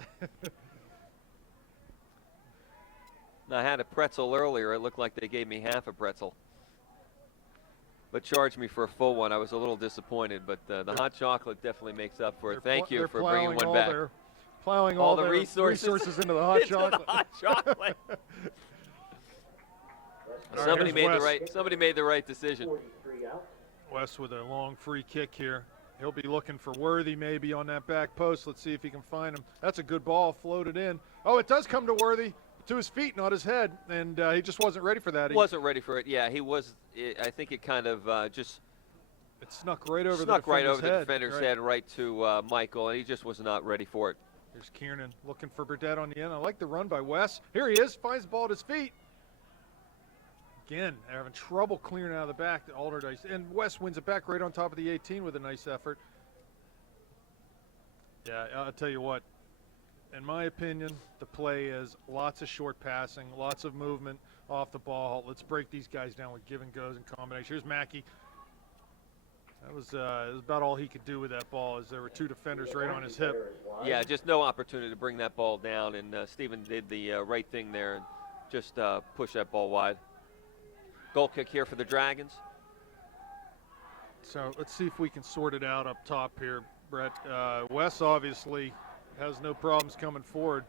I had a pretzel earlier. It looked like they gave me half a pretzel, but charged me for a full one. I was a little disappointed, but the hot chocolate definitely makes up for it. Thank you for bringing one back. Plowing all the their resources into the hot chocolate. The hot chocolate. Somebody made the right decision. 43 out. West with a long free kick here. He'll be looking for Worthy maybe on that back post. Let's see if he can find him. That's a good ball floated in. Oh, it does come to Worthy, to his feet, not his head, and he just wasn't ready for that. He wasn't ready for it. Yeah, he was. I think it kind of just it snuck right over the defender's head right to Michael, and he just was not ready for it. Here's Kiernan looking for Burdett on the end. I like the run by Wes. Here he is, finds the ball at his feet. Again, they're having trouble clearing out of the back to Allderdice. And Wes wins it back right on top of the 18 with a nice effort. Yeah, I'll tell you what. In my opinion, the play is lots of short passing, lots of movement off the ball. Let's break these guys down with give and goes and combination. Here's Mackey. That was about all he could do with that ball, as there were two defenders right on his hip. Yeah, just no opportunity to bring that ball down, and Steven did the right thing there and just push that ball wide. Goal kick here for the Dragons. So let's see if we can sort it out up top here, Brett. Wes obviously has no problems coming forward,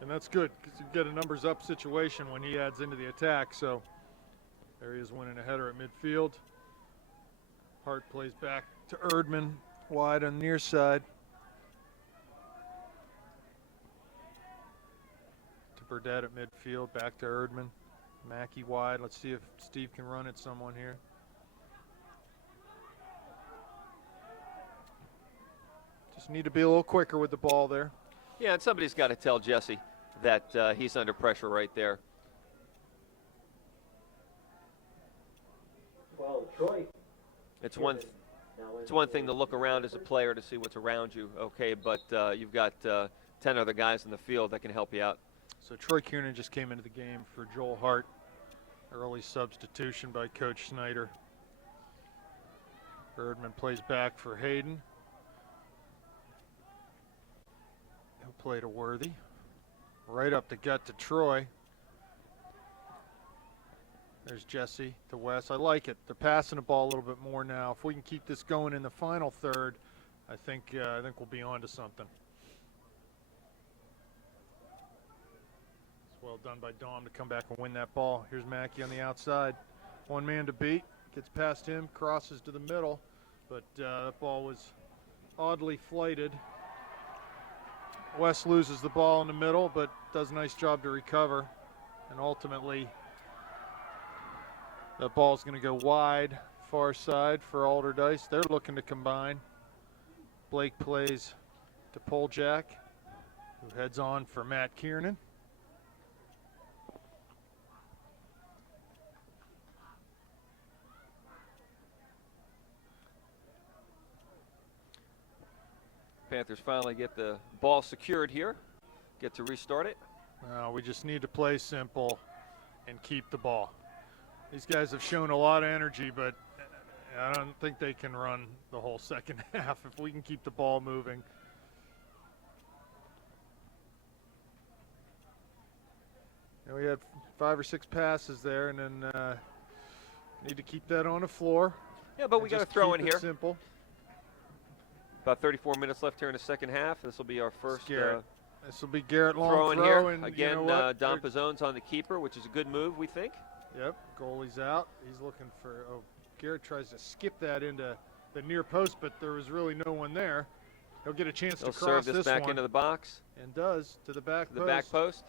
and that's good because you get a numbers up situation when he adds into the attack. So there he is winning a header at midfield. Hart plays back to Erdman, wide on the near side. To Burdett at midfield, back to Erdman. Mackey wide. Let's see if Steve can run at someone here. Just need to be a little quicker with the ball there. Yeah, and somebody's got to tell Jesse that he's under pressure right there. Well, Troy. It's one thing to look around as a player to see what's around you, okay, but you've got 10 other guys in the field that can help you out. So Troy Kiernan just came into the game for Joel Hart. Early substitution by Coach Snyder. Erdman plays back for Hayden. He'll play to Worthy. Right up the gut to Troy. There's Jesse to Wes. I like it. They're passing the ball a little bit more now. If we can keep this going in the final third, I think we'll be on to something. It's well done by Dom to come back and win that ball. Here's Mackey on the outside. One man to beat. Gets past him, crosses to the middle, but that ball was oddly flighted. Wes loses the ball in the middle, but does a nice job to recover. And ultimately, that ball's going to go wide, far side for Allderdice. They're looking to combine. Blake plays to Poljak, who heads on for Matt Kiernan. Panthers finally get the ball secured here, get to restart it. We just need to play simple and keep the ball. These guys have shown a lot of energy, but I don't think they can run the whole second half if we can keep the ball moving. And we had 5 or 6 passes there, and then need to keep that on the floor. Yeah, but we got to throw in here. Simple. About 34 minutes left here in the second half. This will be our first this will be Garrett long throw in here. And again, you know Don Pizzone's on the keeper, which is a good move, we think. Yep, goalie's out. He's looking for, Garrett tries to skip that into the near post, but there was really no one there. He'll get a chance He'll to cross serve this back into the box. And does to the back to the back post.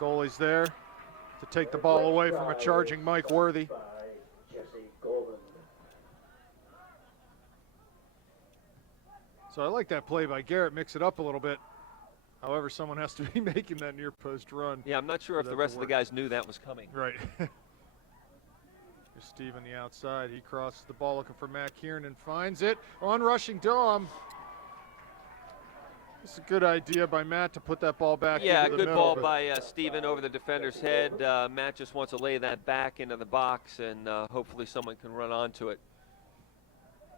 Goalie's there to take the ball away from a charging Mike Worthy. So I like that play by Garrett. Mix it up a little bit. However, someone has to be making that near post run. Yeah, I'm not sure if the rest of the guys knew that was coming. Right. Here's Steve on the outside. He crosses the ball looking for Matt Kieran and finds it. On rushing Dom. It's a good idea by Matt to put that ball back into the middle. Yeah, good ball by Steven over the defender's head. Matt just wants to lay that back into the box, and hopefully someone can run onto it.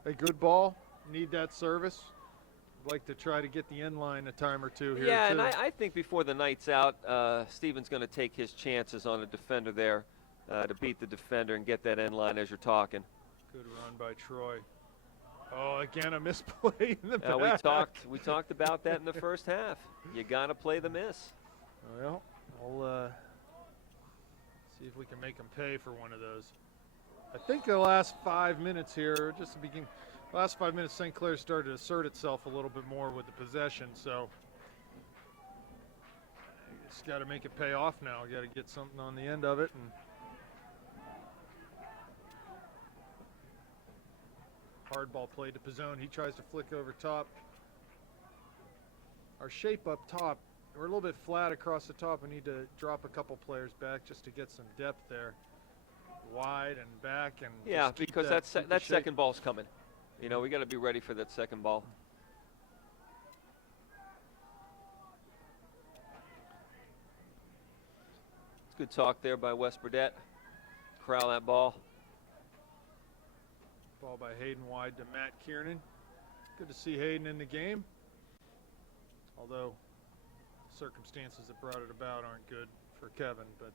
A good ball. Need that service. Like to try to get the end line a time or two here. Yeah, too. and I think before the night's out, Steven's going to take his chances on a defender there to beat the defender and get that end line as you're talking. Good run by Troy. Oh, again a misplay in the back. We talked about that in the first half. You got to play the miss. Well, we'll see if we can make him pay for one of those. I think the last 5 minutes here, just to begin. Last 5 minutes, St. Clair started to assert itself a little bit more with the possession, so it's got to make it pay off now. Got to get something on the end of it. And hard ball played to Pizzone. He tries to flick over top. Our shape up top, we're a little bit flat across the top. We need to drop a couple players back just to get some depth there. Wide and back. And yeah, because that second ball's coming. You know, we got to be ready for that second ball. It's good talk there by Wes Burdett. Corral that ball. Ball by Hayden wide to Matt Kiernan. Good to see Hayden in the game. Although circumstances that brought it about aren't good for Kevin, but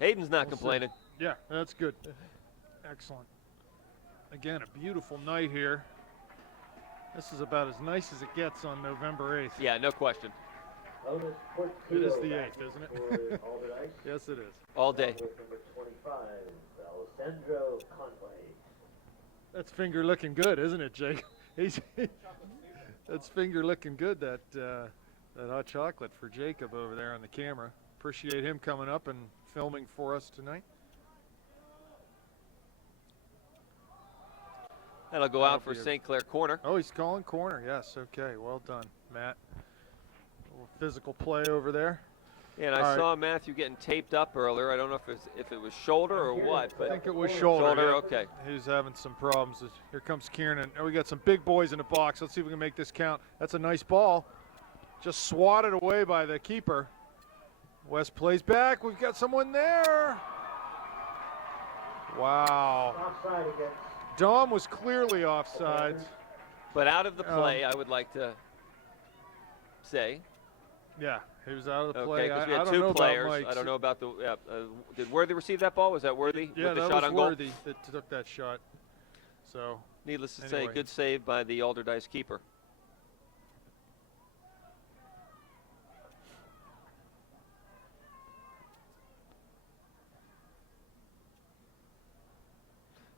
Hayden's not complaining. Yeah, that's good. Excellent. Again, a beautiful night here. This is about as nice as it gets on November 8th. Yeah, no question. It is the 8th, isn't it? Yes, it is. All day. Number 25, Alessandro Conway. That's finger looking good, isn't it, Jake? That's finger looking good, that hot chocolate for Jacob over there on the camera. Appreciate him coming up and filming for us tonight. That'll go out for St. Clair corner. Oh, he's calling corner. Yes, okay. Well done, Matt. A little physical play over there. Yeah, and I saw Matthew getting taped up earlier. I don't know if it was shoulder or what. But I think it was shoulder. Shoulder, yeah. okay. He was having some problems. Here comes Kieran. Oh, we got some big boys in the box. Let's see if we can make this count. That's a nice ball. Just swatted away by the keeper. West plays back. We've got someone there. Wow. Offside against. Dom was clearly offside. But out of the play, I would like to say. Yeah, he was out of the play. Okay, because we I had don't two know players. about Mike's. I don't know about the. Did Worthy receive that ball? Was that Worthy? Yeah, with the that shot was on goal? Worthy that took that shot. So. Needless to anyway. say, good save by the Allderdice keeper.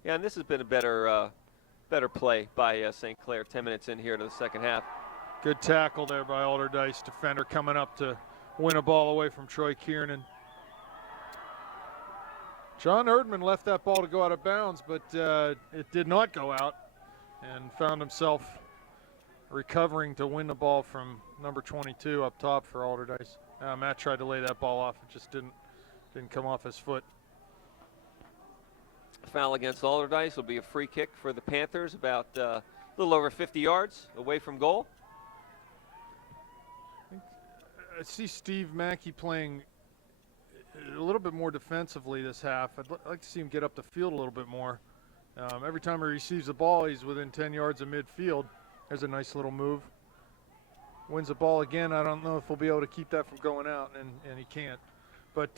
Yeah, and this has been a better play by St. Clair. 10 minutes in here to the second half. Good tackle there by Allderdice. Defender coming up to win a ball away from Troy Kiernan. John Erdman left that ball to go out of bounds, but it did not go out, and found himself recovering to win the ball from number 22 up top for Allderdice. Matt tried to lay that ball off. It just didn't come off his foot. Foul against Allderdice will be a free kick for the Panthers, about a little over 50 yards away from goal. I see Steve Mackey playing a little bit more defensively this half. I'd like to see him get up the field a little bit more. Every time he receives the ball, he's within 10 yards of midfield. There's a nice little move. Wins the ball again. I don't know if we'll be able to keep that from going out, and he can't. But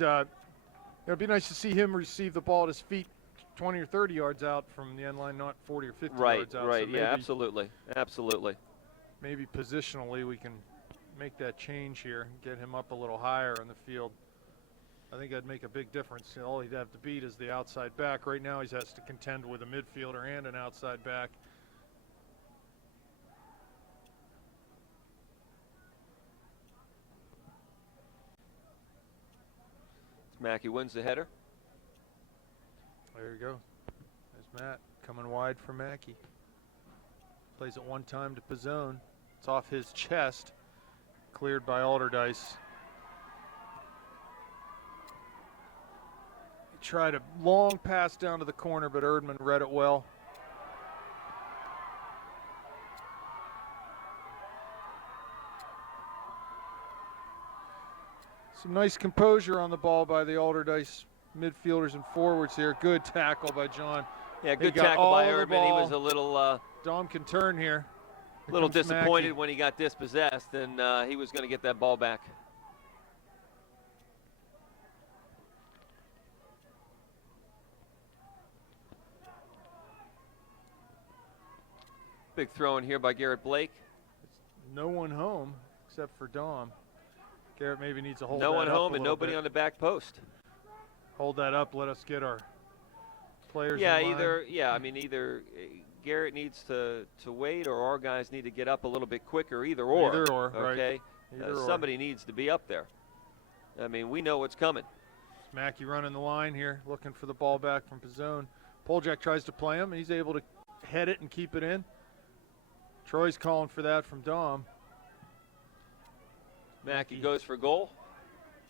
it'd be nice to see him receive the ball at his feet 20 or 30 yards out from the end line, not 40 or 50 yards out. Right, So yeah, absolutely. Maybe positionally we can make that change here, get him up a little higher in the field. I think that'd make a big difference. All he'd have to beat is the outside back. Right now he has to contend with a midfielder and an outside back. Mackey wins the header. There you go. There's Matt coming wide for Mackey. Plays it one time to Pizzone. It's off his chest. Cleared by Allderdice. He tried a long pass down to the corner, but Erdman read it well. Some nice composure on the ball by the Allderdice midfielders and forwards here. Good tackle by John. Yeah, good tackle by Erdman. He was a little Dom can turn here. A little disappointed when he got dispossessed, and he was going to get that ball back. Big throw in here by Garrett Blake. No one home except for Dom. Garrett maybe needs to hold no that one up home a and little nobody bit. on the back post. Hold that up. Let us get our players Yeah, in line. either Garrett needs to wait, or our guys need to get up a little bit quicker. Either or. Either or, okay. Right. Either or. Somebody needs to be up there. I mean, we know what's coming. Mackey running the line here, looking for the ball back from Pizzone. Poljak tries to play him, and he's able to head it and keep it in. Troy's calling for that from Dom. Mackey goes for goal,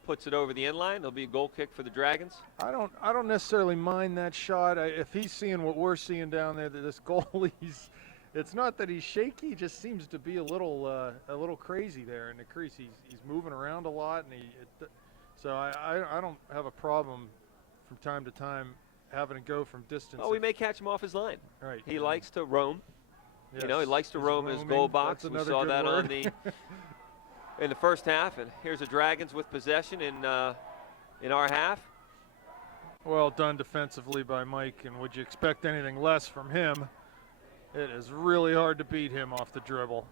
puts it over the end line. There'll be a goal kick for the Dragons. I don't necessarily mind that shot. If he's seeing what we're seeing down there, that this goalie's, it's not that he's shaky. He just seems to be a little crazy there in the crease. He's moving around a lot, and so I don't have a problem from time to time having to go from distance. Oh, we may catch him off his line. Right. He likes to roam. Yes. You know, he likes to He's roam his roaming. goal box. That's We another saw good that word. on the in the first half, and here's the Dragons with possession in our half. Well done defensively by Mike, and would you expect anything less from him? It is really hard to beat him off the dribble.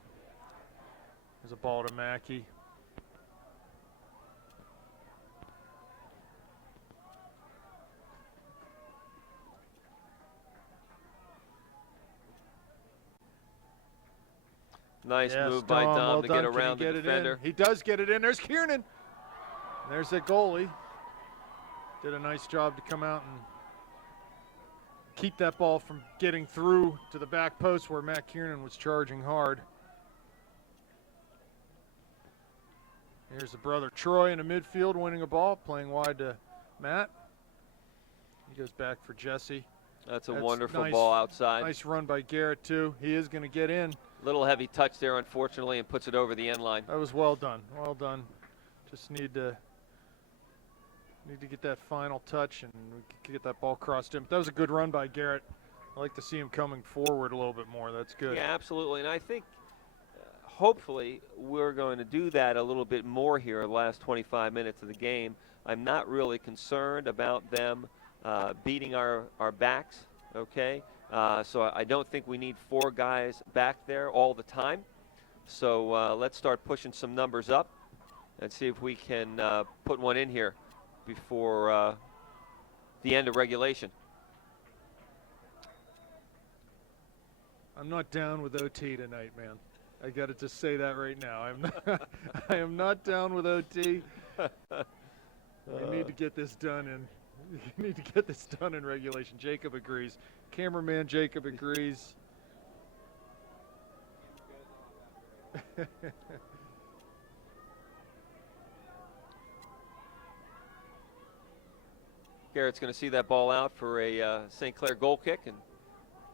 There's a ball to Mackey. Nice Yes, move by Dom well to done. get Can he around the get it in? defender. He does get it in. There's Kiernan. There's the goalie. Did a nice job to come out and keep that ball from getting through to the back post where Matt Kiernan was charging hard. Here's the brother Troy in the midfield winning a ball, playing wide to Matt. He goes back for Jesse. That's a wonderful nice, ball outside. Nice run by Garrett too. He is going to get in. Little heavy touch there, unfortunately, and puts it over the end line. That was well done. Well done. Just need to get that final touch, and we can get that ball crossed in. But that was a good run by Garrett. I like to see him coming forward a little bit more. That's good. Yeah, absolutely. And I think hopefully we're going to do that a little bit more here in the last 25 minutes of the game. I'm not really concerned about them beating our backs, okay? So I don't think we need 4 guys back there all the time. So let's start pushing some numbers up and see if we can put one in here before the end of regulation. I'm not down with OT tonight, man. I got to just say that right now. I am not down with OT. We need to get this done in regulation. Jacob agrees. Cameraman Jacob agrees. Garrett's going to see that ball out for a St. Clair goal kick, and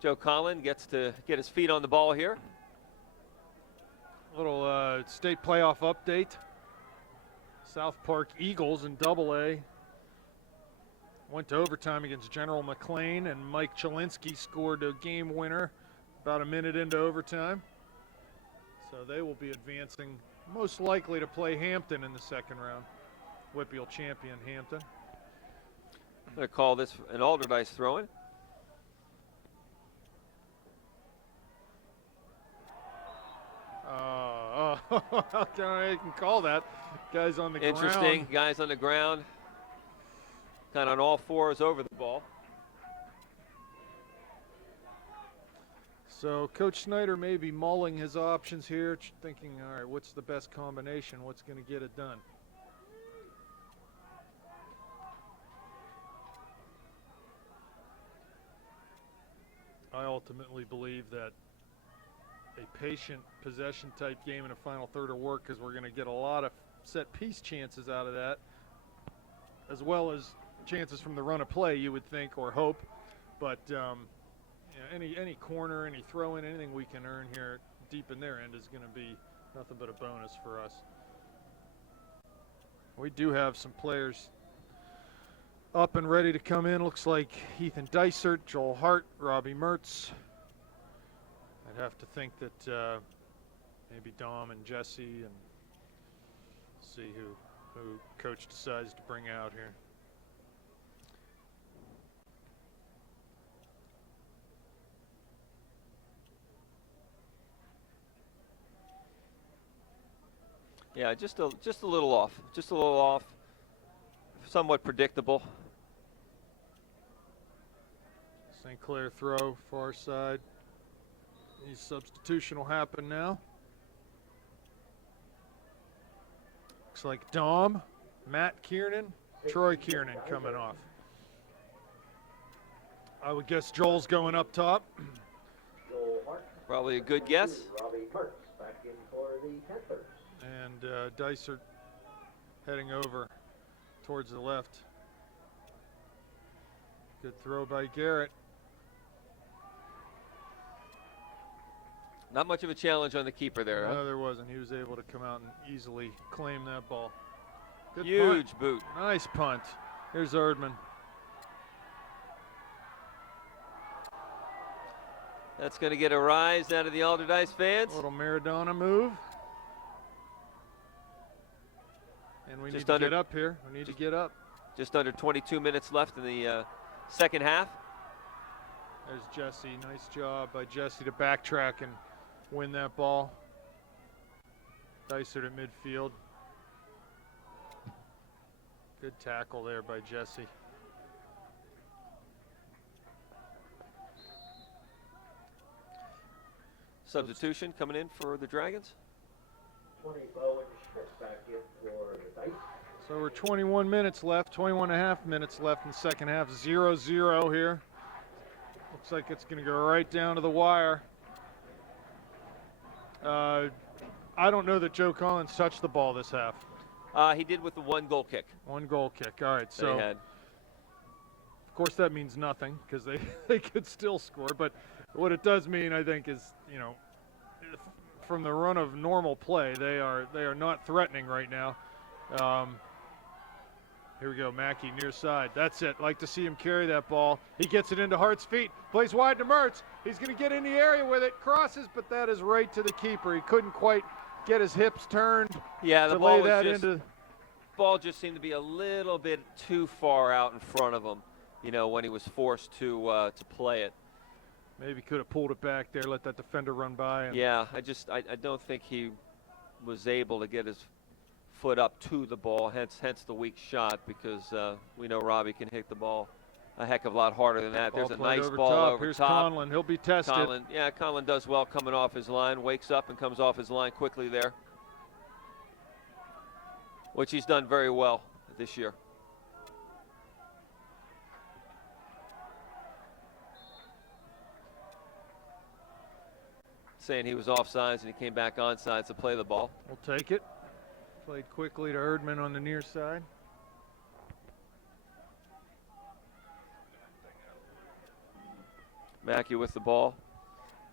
Joe Collin gets to get his feet on the ball here. Little state playoff update. South Park Eagles in Double-A went to overtime against General McLean, and Mike Chelinski scored a game winner about a minute into overtime. So they will be advancing, most likely to play Hampton in the second round. Whitfield champion Hampton. I'm going to call this an Allderdice throw-in. How can I can call that? Guys on the ground. Interesting. Guys on the ground. kind of on all fours over the ball. So Coach Snyder may be mulling his options here, thinking, all right, what's the best combination? What's going to get it done? I ultimately believe that a patient possession type game in a final third will work, because we're going to get a lot of set piece chances out of that, as well as chances from the run of play, you would think or hope. But yeah, any corner, any throw in, anything we can earn here deep in their end is going to be nothing but a bonus for us. We do have some players up and ready to come in. Looks like Ethan Dysert, Joel Hart, Robbie Mertz. I'd have to think that maybe Dom and Jesse, and see who coach decides to bring out here. Yeah, just a little off. Just a little off. Somewhat predictable. St. Clair throw, far side. Any substitution will happen now. Looks like Dom, Matt Kiernan, Troy Kiernan coming off. I would guess Joel's going up top. Probably a good guess. Robbie Mertz back in for the Panthers. And Dysert heading over towards the left. Good throw by Garrett. Not much of a challenge on the keeper there. No, Huh? there wasn't. He was able to come out and easily claim that ball. Good Huge punt. boot. Nice punt. Here's Erdman. That's going to get a rise out of the Allderdice fans. A little Maradona move. And we Just need to under- get up here. We need to get up. Just under 22 minutes left in the second half. There's Jesse. Nice job by Jesse to backtrack and win that ball. Dysert at midfield. Good tackle there by Jesse. Substitution coming in for the Dragons. 20 Bowen Schmidt back in for the Dice. So we're 21 minutes left, 21 and a half minutes left in the second half. 0-0 here. Looks like it's going to go right down to the wire. I don't know that Joe Collins touched the ball this half. He did with the one goal kick. One goal kick. All right, so They had. of course that means nothing, because they could still score. But what it does mean, I think, is, you know, from the run of normal play, they are not threatening right now. Here we go, Mackey near side. That's it. Like to see him carry that ball. He gets it into Hart's feet. Plays wide to Mertz. He's going to get in the area with it. Crosses, but that is right to the keeper. He couldn't quite get his hips turned. Yeah, the to ball lay was that just, into. ball just seemed to be a little bit too far out in front of him, you know, when he was forced to play it. Maybe could have pulled it back there, let that defender run by. And Yeah, I don't think he was able to get his foot up to the ball, hence the weak shot, because we know Robbie can hit the ball a heck of a lot harder than that. Ball There's a played nice over ball top. over Here's top. Conlon. He'll be tested. Conlon does well coming off his line, wakes up and comes off his line quickly there, which he's done very well this year. Saying he was offsides and he came back onside to play the ball. We'll take it. Played quickly to Erdman on the near side. Mackey with the ball.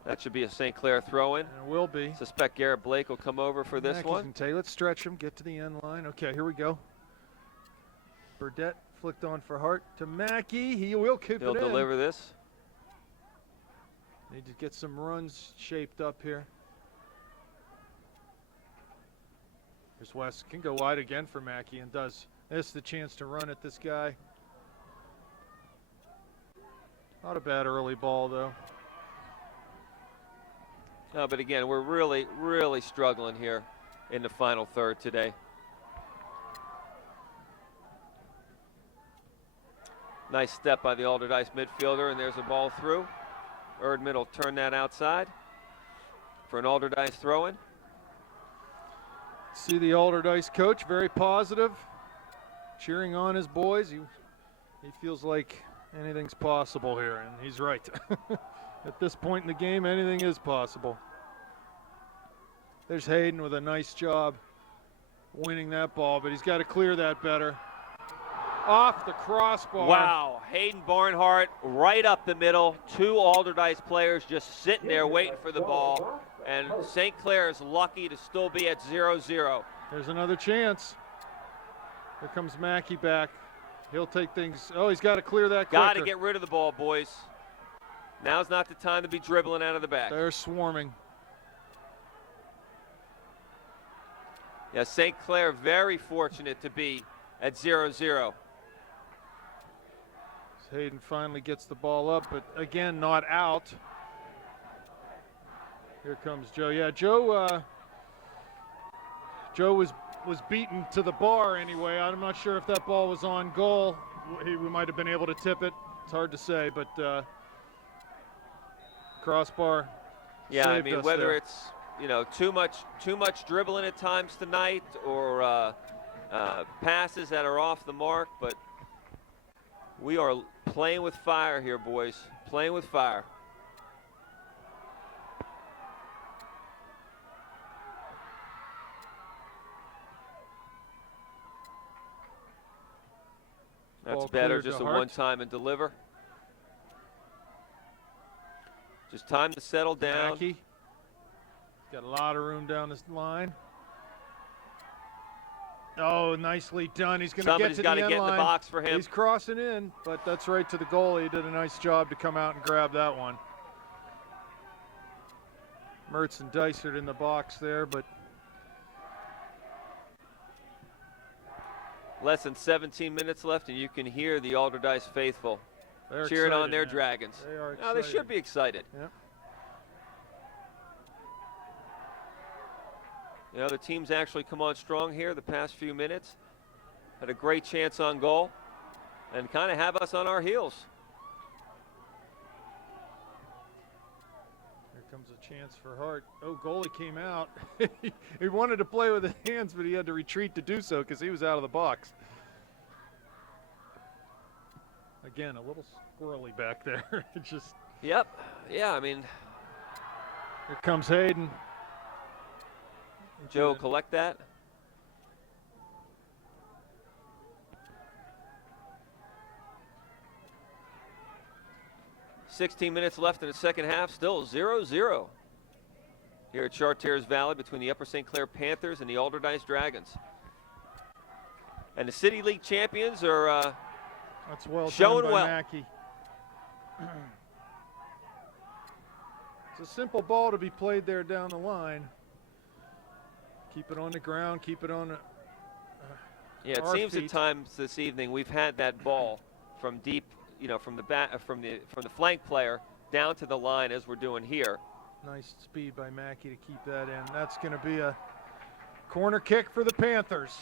That should be a St. Clair throw-in. And it will be. Suspect Garrett Blake will come over for this Mackey one. can take. Let's stretch him, get to the end line. Okay, here we go. Burdette flicked on for Hart to Mackey. He will keep He'll it in. deliver this. Need to get some runs shaped up here. Here's West. Can go wide again for Mackey and does. This is the chance to run at this guy. Not a bad early ball, though. No, but again, we're really, really struggling here in the final third today. Nice step by the Allderdice midfielder, and there's a ball through. Erdman will turn that outside for an Allderdice throw-in. See the Allderdice coach, very positive, cheering on his boys. He feels like anything's possible here, and he's right. At this point in the game, anything is possible. There's Hayden with a nice job winning that ball, but he's got to clear that better. Off the crossbar. Wow, Hayden Barnhart right up the middle. Two Allderdice players just sitting there waiting for the ball. And St. Clair is lucky to still be at 0-0. There's another chance. Here comes Mackey back. He'll take things. Oh, he's got to clear that quicker. Got to get rid of the ball, boys. Now's not the time to be dribbling out of the back. They're swarming. Yeah, St. Clair very fortunate to be at 0-0. Hayden finally gets the ball up, but again, not out. Here comes Joe. Yeah, Joe was beaten to the bar anyway. I'm not sure if that ball was on goal. We might have been able to tip it. It's hard to say, but crossbar. Yeah, I saved mean, us whether there. it's, you know, too much dribbling at times tonight, or passes that are off the mark, but we are playing with fire here, boys. Playing with fire. That's Ball better, cleared just to a Hart. one-time and deliver. Just time to settle down. Mackey. Got a lot of room down this line. Oh, nicely done. He's going to get Somebody's to got the to end get in line. the box for him. He's crossing in, but that's right to the goal. He did a nice job to come out and grab that one. Mertz and Dysert in the box there, but Less than 17 minutes left, and you can hear the Allderdice faithful they're cheering on excited, their man. Dragons. They are No, they excited. should be excited. Yep. You know, the team's actually come on strong here the past few minutes. Had a great chance on goal and kind of have us on our heels. Here comes a chance for Hart. Oh, goalie came out. He wanted to play with his hands, but he had to retreat to do so because he was out of the box. Again, a little squirrely back there. It just. Yep. Yeah, I mean, Here comes Hayden. Joe, collect that. "16 minutes left in the second half, still 0-0 here at Chartiers Valley between the Upper St. Clair Panthers and the Allderdice Dragons. And the City League champions are That's well showing done by well. Mackey. It's a simple ball to be played there down the line. Keep it on the ground, keep it on the, Yeah, it our seems feet. at times this evening we've had that ball from deep, you know, from the back, from the flank player down to the line as we're doing here. Nice speed by Mackey to keep that in. That's going to be a corner kick for the Panthers.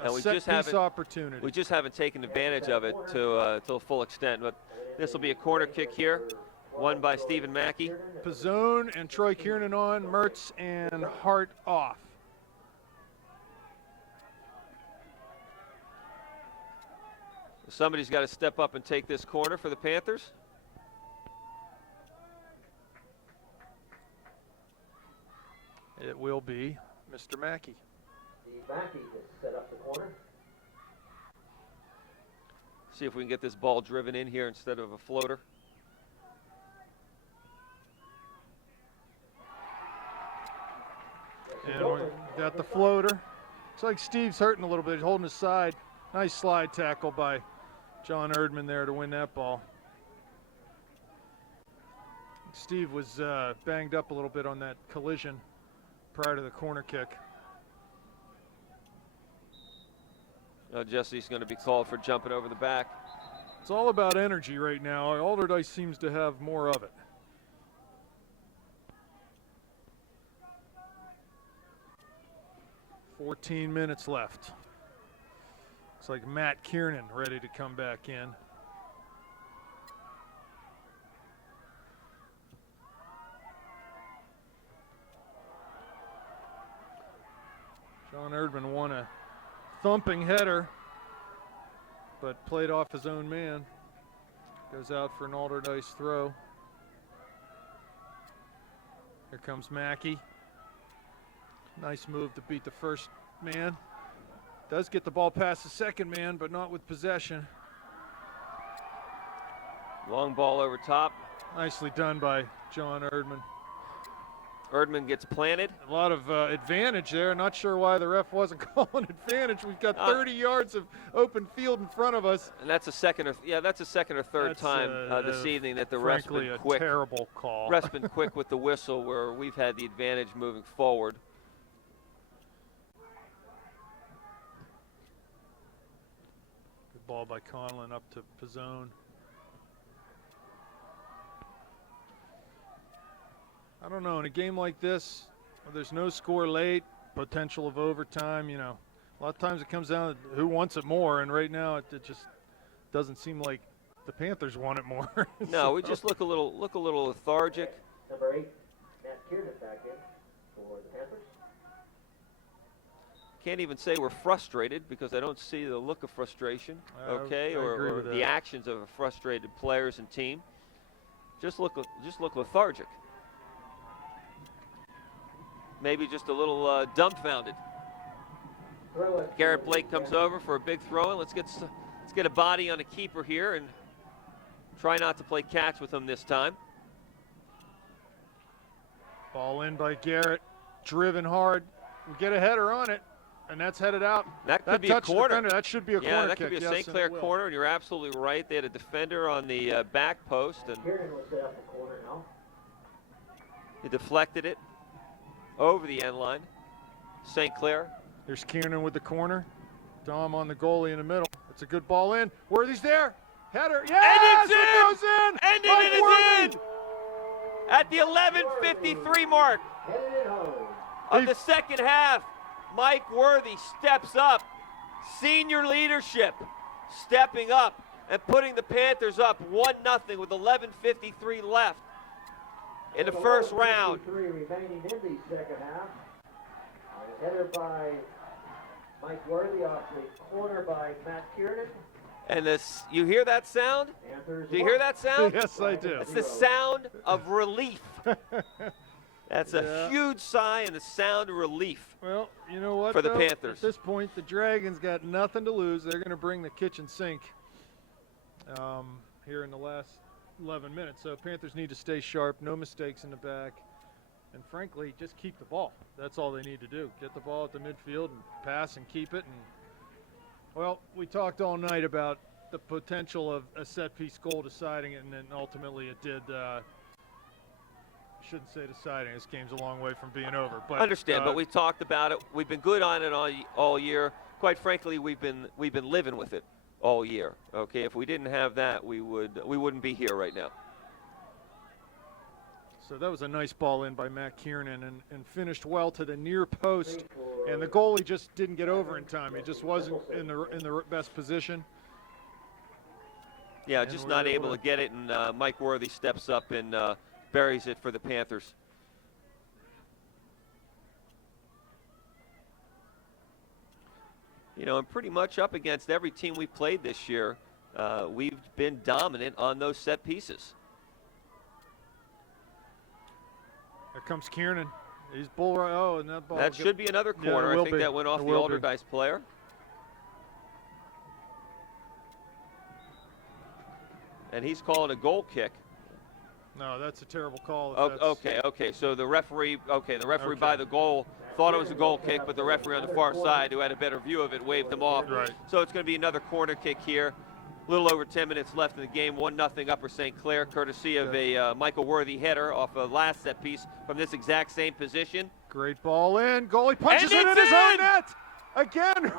And A we set just piece haven't- opportunity. We just haven't taken advantage of it to the full extent. But this will be a corner kick here, won by Stephen Mackey. Pizzone and Troy Kiernan on, Mertz and Hart off. Somebody's got to step up and take this corner for the Panthers. It will be Mr. Mackey. Steve Mackey has set up the corner. See if we can get this ball driven in here instead of a floater. And we got the floater. Looks like Steve's hurting a little bit. He's holding his side. Nice slide tackle by John Erdman there to win that ball. Steve was banged up a little bit on that collision prior to the corner kick. Jesse's going to be called for jumping over the back. It's all about energy right now. Allderdice seems to have more of it. "14 minutes left. Looks like Matt Kiernan ready to come back in. John Erdman won a thumping header, but played off his own man. Goes out for an Allderdice throw. Here comes Mackey. Nice move to beat the first man. Does get the ball past the second man, but not with possession. Long ball over top. Nicely done by John Erdman. Erdman gets planted. A lot of advantage there. Not sure why the ref wasn't calling advantage. We've got 30 yards of open field in front of us. And that's a second or third time this evening that the ref's frankly, been a quick. terrible call. Ref's been quick with the whistle where we've had the advantage moving forward. Good ball by Conlon up to Pizzone. I don't know, in a game like this, where there's no score late, potential of overtime, you know, a lot of times it comes down to who wants it more, and right now it just doesn't seem like the Panthers want it more. No, we just look a little lethargic. Number 8, Matt Kiernan back in for the Panthers. Can't even say we're frustrated because I don't see the look of frustration, okay, I agree or with the that. actions of frustrated players and team. Just look lethargic. Maybe just a little dumbfounded. Throw it. Garrett Blake comes over for a big throw in. Let's get a body on a keeper here and try not to play catch with him this time. Ball in by Garrett, driven hard. We get a header on it, and that's headed out. That could be a touched the corner. defender. That should be a Yeah, corner that kick. could be a yes, St. and Clair it will. corner, and you're absolutely right. They had a defender on the back post, and Kiernan will set up the corner now. he deflected it over the end line. St. Clair. There's Kiernan with the corner. Dom on the goalie in the middle. It's a good ball in. Worthy's there. Header. Yes! And it's in! It goes in! And Mike it is Worthy! in! At the 11:53 mark Headed it home. of the second half, Mike Worthy steps up. Senior leadership stepping up and putting the Panthers up 1-0 with 11:53 left in the first round. 3 remaining in the second half. A header by Mike Worthy off the corner by Matt Kiernan. And this, you hear that sound? Panthers Do you hear that sound? Yes, I do. It's the sound of relief. That's a Yeah. huge sigh and the sound of relief. Well, you know what, For the though? Panthers. At this point, the Dragons got nothing to lose. They're going to bring the kitchen sink here in the last 11 minutes. So Panthers need to stay sharp, no mistakes in the back, and frankly, just keep the ball. That's all they need to do. Get the ball at the midfield and pass and keep it. And well, we talked all night about the potential of a set-piece goal deciding it, and then ultimately it did. Shouldn't say deciding. This game's a long way from being over. But Understand, but we've talked about it. We've been good on it all year. Quite frankly, we've been living with it all year. Okay, if we didn't have that, we wouldn't be here right now. So that was a nice ball in by Matt Kiernan and finished well to the near post. And the goalie just didn't get over in time. He just wasn't in the best position. Yeah, And just we're not able able to- to get it, and Mike Worthy steps up and buries it for the Panthers. You know, and pretty much up against every team we've played this year, we've been dominant on those set pieces. Here comes Kiernan. He's bull right. Oh, and that ball. That should be another Yeah, it corner. I will think be. that went off It the will be. Allderdice player. And he's calling a goal kick. No, that's a terrible call. if Oh, that's- okay. So the referee Okay. by the goal thought it was a goal kick, but the referee on the far side, who had a better view of it, waved him off. Right. So it's going to be another corner kick here. A little over 10 minutes left in the game. 1-0 Upper St. Clair, courtesy of a Michael Worthy header off a last set piece from this exact same position. Great ball in. Goalie punches And it in it's his own in! net. Again,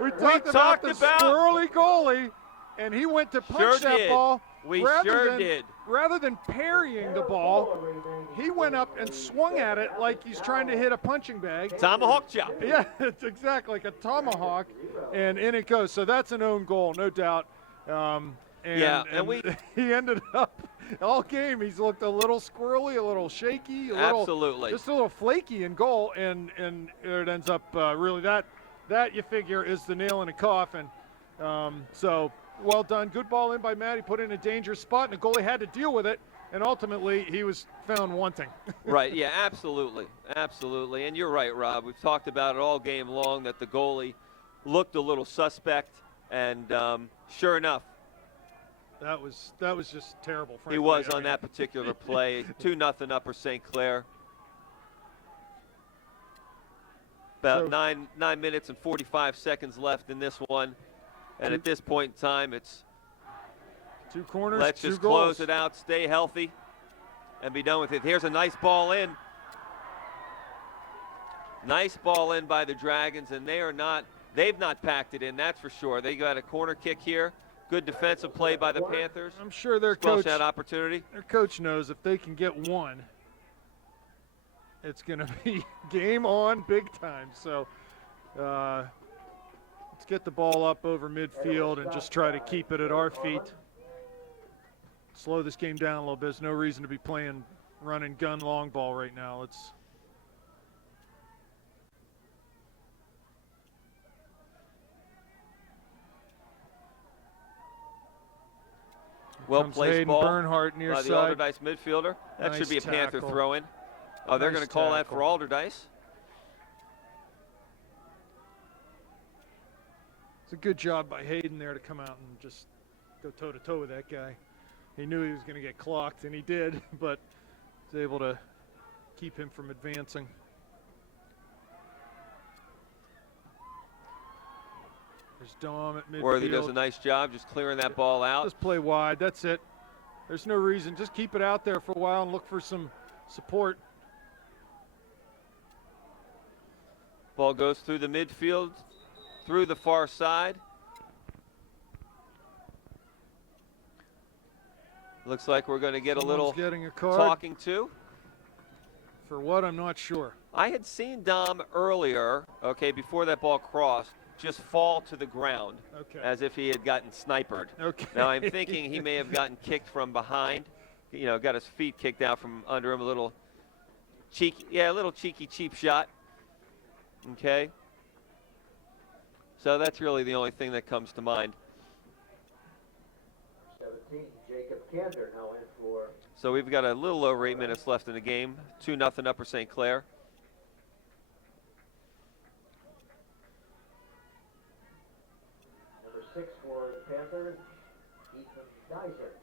we talked about talked the about- squirrely goalie, and he went to punch Sure that did. ball. We rather sure than, did. Rather than parrying the ball, he went up and swung at it like he's trying to hit a punching bag. Tomahawk chop. Yeah, it's exactly like a tomahawk, and in it goes. So that's an own goal, no doubt. And we he ended up all game he's looked a little squirrely, a little shaky, Absolutely. just a little flaky in goal, and it ends up really that you figure is the nail in the coffin. So well done, good ball in by Matt. He put in a dangerous spot, and the goalie had to deal with it, and ultimately he was found wanting. Right, yeah, absolutely, and you're right, Rob. We've talked about it all game long that the goalie looked a little suspect, and sure enough, that was just terrible. Frankly. He was on that particular play. 2-0 Upper St. Clair. About 9 minutes and 45 seconds left in this one, and at this point in time, it's 2 corners. Let's just close it out, stay healthy, and be done with it. Here's a nice ball in. Nice ball in by the Dragons, and they've not packed it in, that's for sure. They got a corner kick here. Good defensive play by the Panthers. I'm sure their coach that opportunity. Their coach knows if they can get one, it's going to be game on big time. So let's get the ball up over midfield and just try to keep it at our feet. Slow this game down a little bit. There's no reason to be playing run and gun long ball right now. Let's well placed ball Bernhardt near by the side. Allderdice midfielder. That Nice should be a Panther tackle. throw in. Oh, they're Nice going to call that tackle. for Allderdice. It's a good job by Hayden there to come out and just go toe-to-toe with that guy. He knew he was going to get clocked, and he did, but was able to keep him from advancing. There's Dom at midfield. Worthy does a nice job just clearing that ball out. Just play wide. That's it. There's no reason. Just keep it out there for a while and look for some support. Ball goes through the midfield, through the far side. Looks like we're going to get a little getting a card. talking to. For what, I'm not sure. I had seen Dom earlier, okay, before that ball crossed, just fall to the ground as if he had gotten sniped. Okay. Now I'm thinking he may have gotten kicked from behind, you know, got his feet kicked out from under him, a little cheeky cheap shot. Okay. So that's really the only thing that comes to mind. 17, Jacob Kander now in for. So we've got a little over 8 minutes left in the game. 2-0 Upper St. Clair. Number 6 for the Panthers, Ethan Dysart.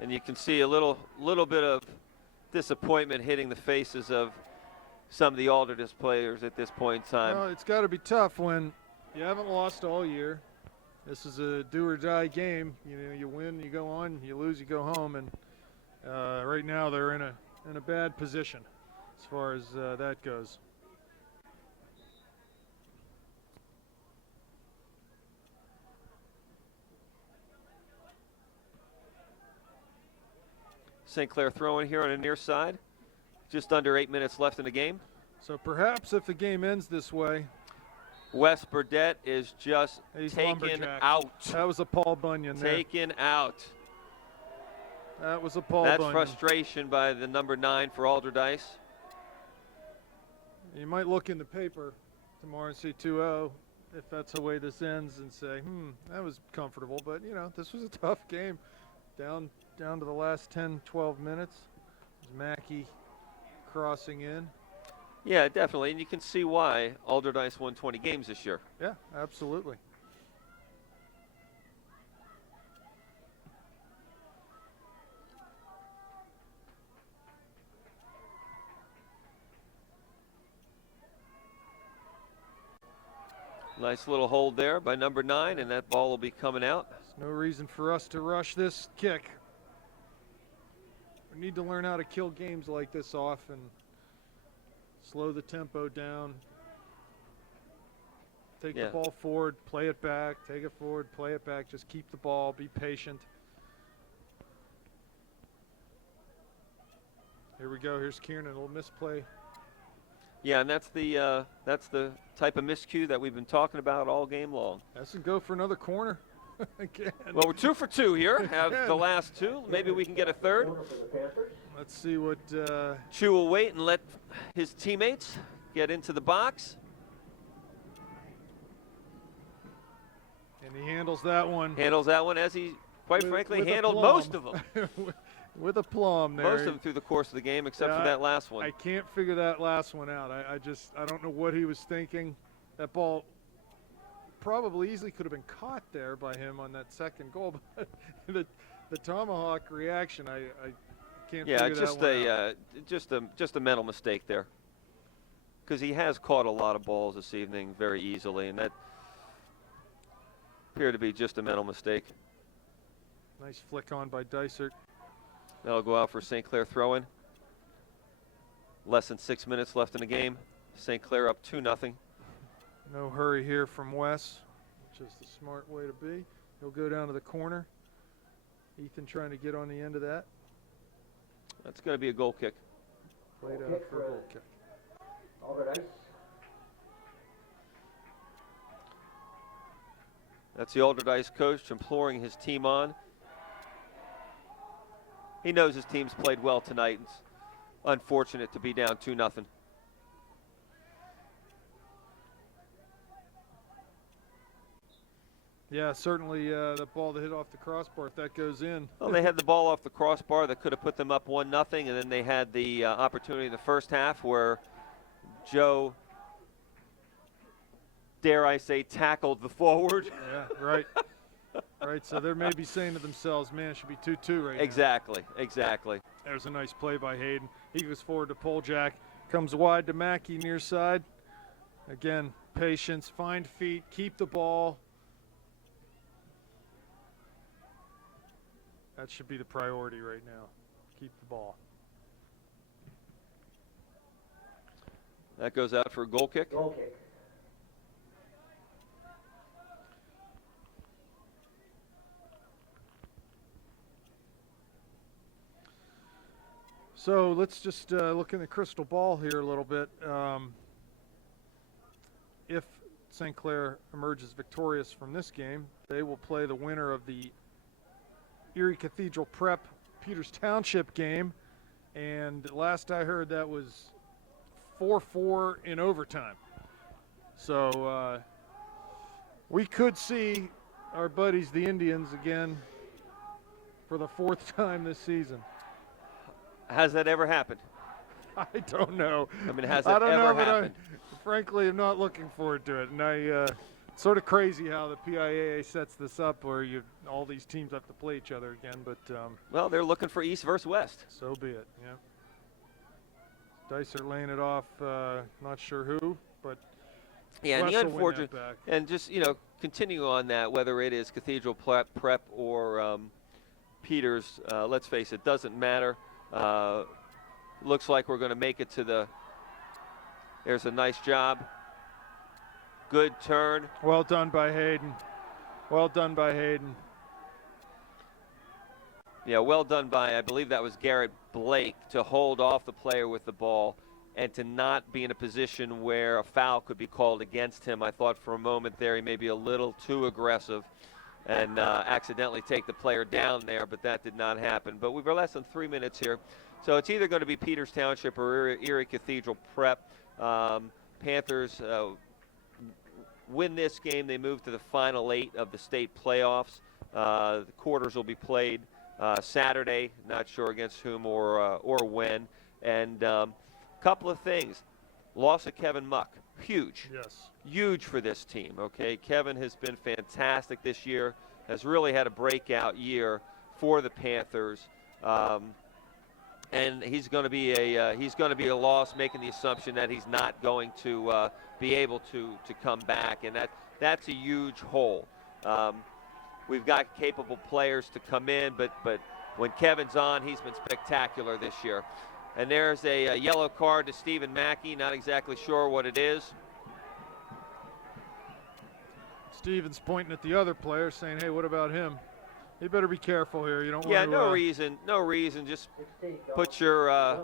And you can see a little bit of disappointment hitting the faces of some of the Allderdice players at this point in time. Well, it's got to be tough when you haven't lost all year. This is a do-or-die game. You know, you win, you go on. You lose, you go home. And right now they're in a bad position as far as that goes. St. Clair throwing here on the near side. Just under 8 minutes left in the game. So perhaps if the game ends this way, Wes Burdett is just he's taken lumberjacked. out. That was a Paul Bunyan there. Taken out. That was a Paul That's Bunyan. frustration by the number 9 for Allderdice. You might look in the paper tomorrow and see 2-0 if that's the way this ends and say, that was comfortable. But, you know, this was a tough game. Down to the last 10, 12 minutes. There's Mackey crossing in. Yeah, definitely. And you can see why Allderdice won 20 games this year. Yeah, absolutely. Nice little hold there by number 9, and that ball will be coming out. There's no reason for us to rush this kick. We need to learn how to kill games like this off and slow the tempo down. Take the ball forward, play it back, take it forward, play it back. Just keep the ball, be patient. Here we go. Here's Kieran, a little misplay. Yeah, and that's the type of miscue that we've been talking about all game long. Doesn't go for another corner. Again. Well, we're 2 for 2 here. Have the last two. Maybe we can get a third. Corner for the Panthers. Let's see what. Chu will wait and let his teammates get into the box. And he handles that one. Handles that one as he, quite frankly, handled most of them. With aplomb there. Most of them through the course of the game, except for that last one. I can't figure that last one out. I don't know what he was thinking. That ball probably easily could have been caught there by him on that second goal, but the tomahawk reaction, I can't figure that one out. just a mental mistake there, because he has caught a lot of balls this evening very easily, and that appeared to be just a mental mistake. Nice flick on by Dysert. That'll go out for St. Clair throw-in. Less than 6 minutes left in the game. St. Clair up 2-0. No hurry here from Wes, which is the smart way to be. He'll go down to the corner. Ethan trying to get on the end of that. That's going to be a goal kick. Played out for a goal kick. Allderdice. That's the Allderdice coach imploring his team on. He knows his team's played well tonight. It's unfortunate to be down 2-0. Yeah, certainly the ball that hit off the crossbar, if that goes in. Well, they had the ball off the crossbar that could have put them up 1-0, and then they had the opportunity in the first half where Joe, dare I say, tackled the forward. Yeah, right. Right, so they may be saying to themselves, man, it should be 2-2 right now. Exactly. There's a nice play by Hayden. He goes forward to Poljak, comes wide to Mackey near side. Again, patience, find feet, keep the ball. That should be the priority right now. Keep the ball. That goes out for a goal kick. Goal kick. So let's just look in the crystal ball here a little bit. If St. Clair emerges victorious from this game, they will play the winner of the Erie Cathedral Prep Peters Township game. And last I heard, that was 4-4 in overtime. So we could see our buddies, the Indians, again for the 4th time this season. Has that ever happened? I don't know. I mean, has that ever happened? Frankly, I'm not looking forward to it. And it's sort of crazy how the PIAA sets this up, where all these teams have to play each other again. But well, they're looking for East versus West. So be it. Yeah. Dicer laying it off. Not sure who, but yeah. And Wes the will win unfortunate, that back. and just continue on that, whether it is Cathedral Prep or Peters. Let's face it, doesn't matter. Looks like we're going to make it to the. There's a nice job. Good turn. Well done by Hayden. Well done by Hayden. Yeah, well done by, I believe that was Garrett Blake, to hold off the player with the ball and to not be in a position where a foul could be called against him. I thought for a moment there he may be a little too aggressive and accidentally take the player down there, but that did not happen. But we've less than 3 minutes here. So it's either going to be Peters Township or Erie Cathedral Prep. Panthers win this game. They move to the final 8 of the state playoffs. The quarters will be played Saturday, not sure against whom or when. And couple of things. Loss of Kevin Muck. Huge. Yes. Huge for this team, okay? Kevin has been fantastic this year, has really had a breakout year for the Panthers. And he's going to be a loss, making the assumption that he's not going to be able to come back, and that's a huge hole. We've got capable players to come in, but when Kevin's on, he's been spectacular this year. And there's a yellow card to Stephen Mackey. Not exactly sure what it is. Stevens pointing at the other player, saying, "Hey, what about him? You better be careful here. You don't want to." Yeah, no reason. Just put your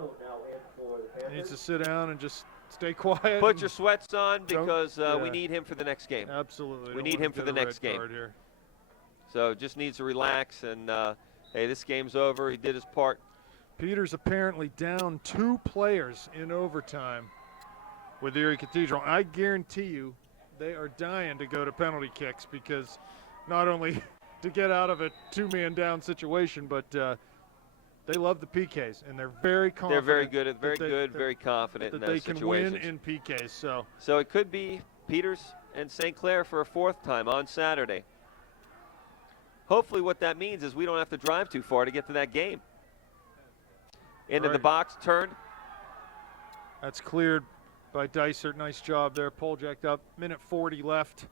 needs to sit down and just stay quiet. Put your sweats on, because we need him for the next game. Absolutely, we need him for the next game. Here. So just needs to relax, and hey, this game's over. He did his part. Peters apparently down 2 players in overtime with Erie Cathedral. I guarantee you they are dying to go to penalty kicks, because not only to get out of a 2-man down situation, but they love the PKs, and they're very confident. They're very good, very confident in that those they can situations. win in PKs. So it could be Peters and St. Clair for a 4th time on Saturday. Hopefully what that means is we don't have to drive too far to get to that game. Into the box, turned. That's cleared by Dysert. Nice job there. Pole jacked up. Minute 40 left.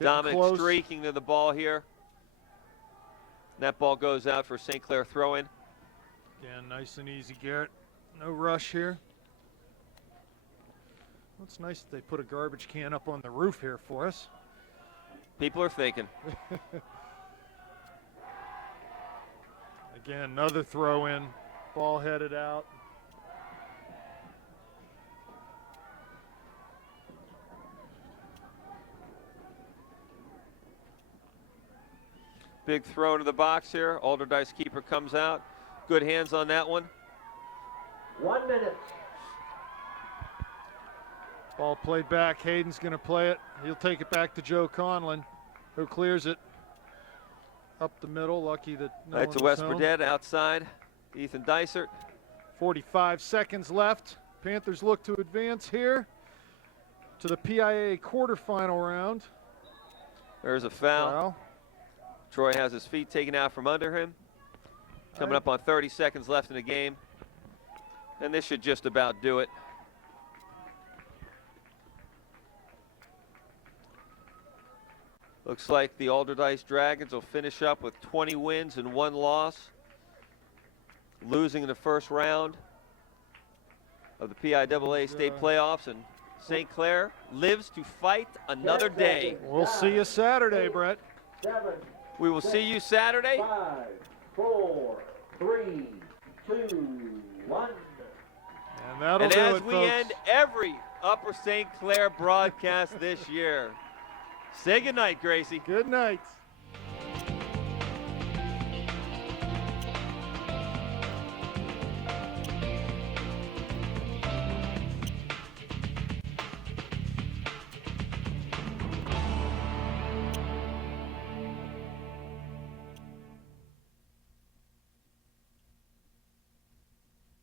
Getting Dominic close. streaking to the ball here. That ball goes out for St. Clair throw-in. Yeah, nice and easy, Garrett. No rush here. Well, it's nice that they put a garbage can up on the roof here for us. People are thinking. Again, another throw in. Ball headed out. Big throw into the box here. Allderdice keeper comes out. Good hands on that one. 1 minute. Ball played back. Hayden's going to play it. He'll take it back to Joe Conlon, who clears it up the middle. Lucky that no That's one a was West home. Burdett outside. Ethan Dysert. 45 seconds left. Panthers look to advance here to the PIAA quarterfinal round. There's a foul. Troy has his feet taken out from under him. Coming up on 30 seconds left in the game. And this should just about do it. Looks like the Allderdice Dragons will finish up with 20 wins and 1 loss. Losing in the first round of the PIAA state playoffs, and St. Clair lives to fight another day. We'll see you Saturday, Brett. 7. We will see you Saturday. 5, 4, 3, 2, 1. And that'll And do as it, we folks. end every Upper St. Clair broadcast this year, say goodnight, Gracie. Good night.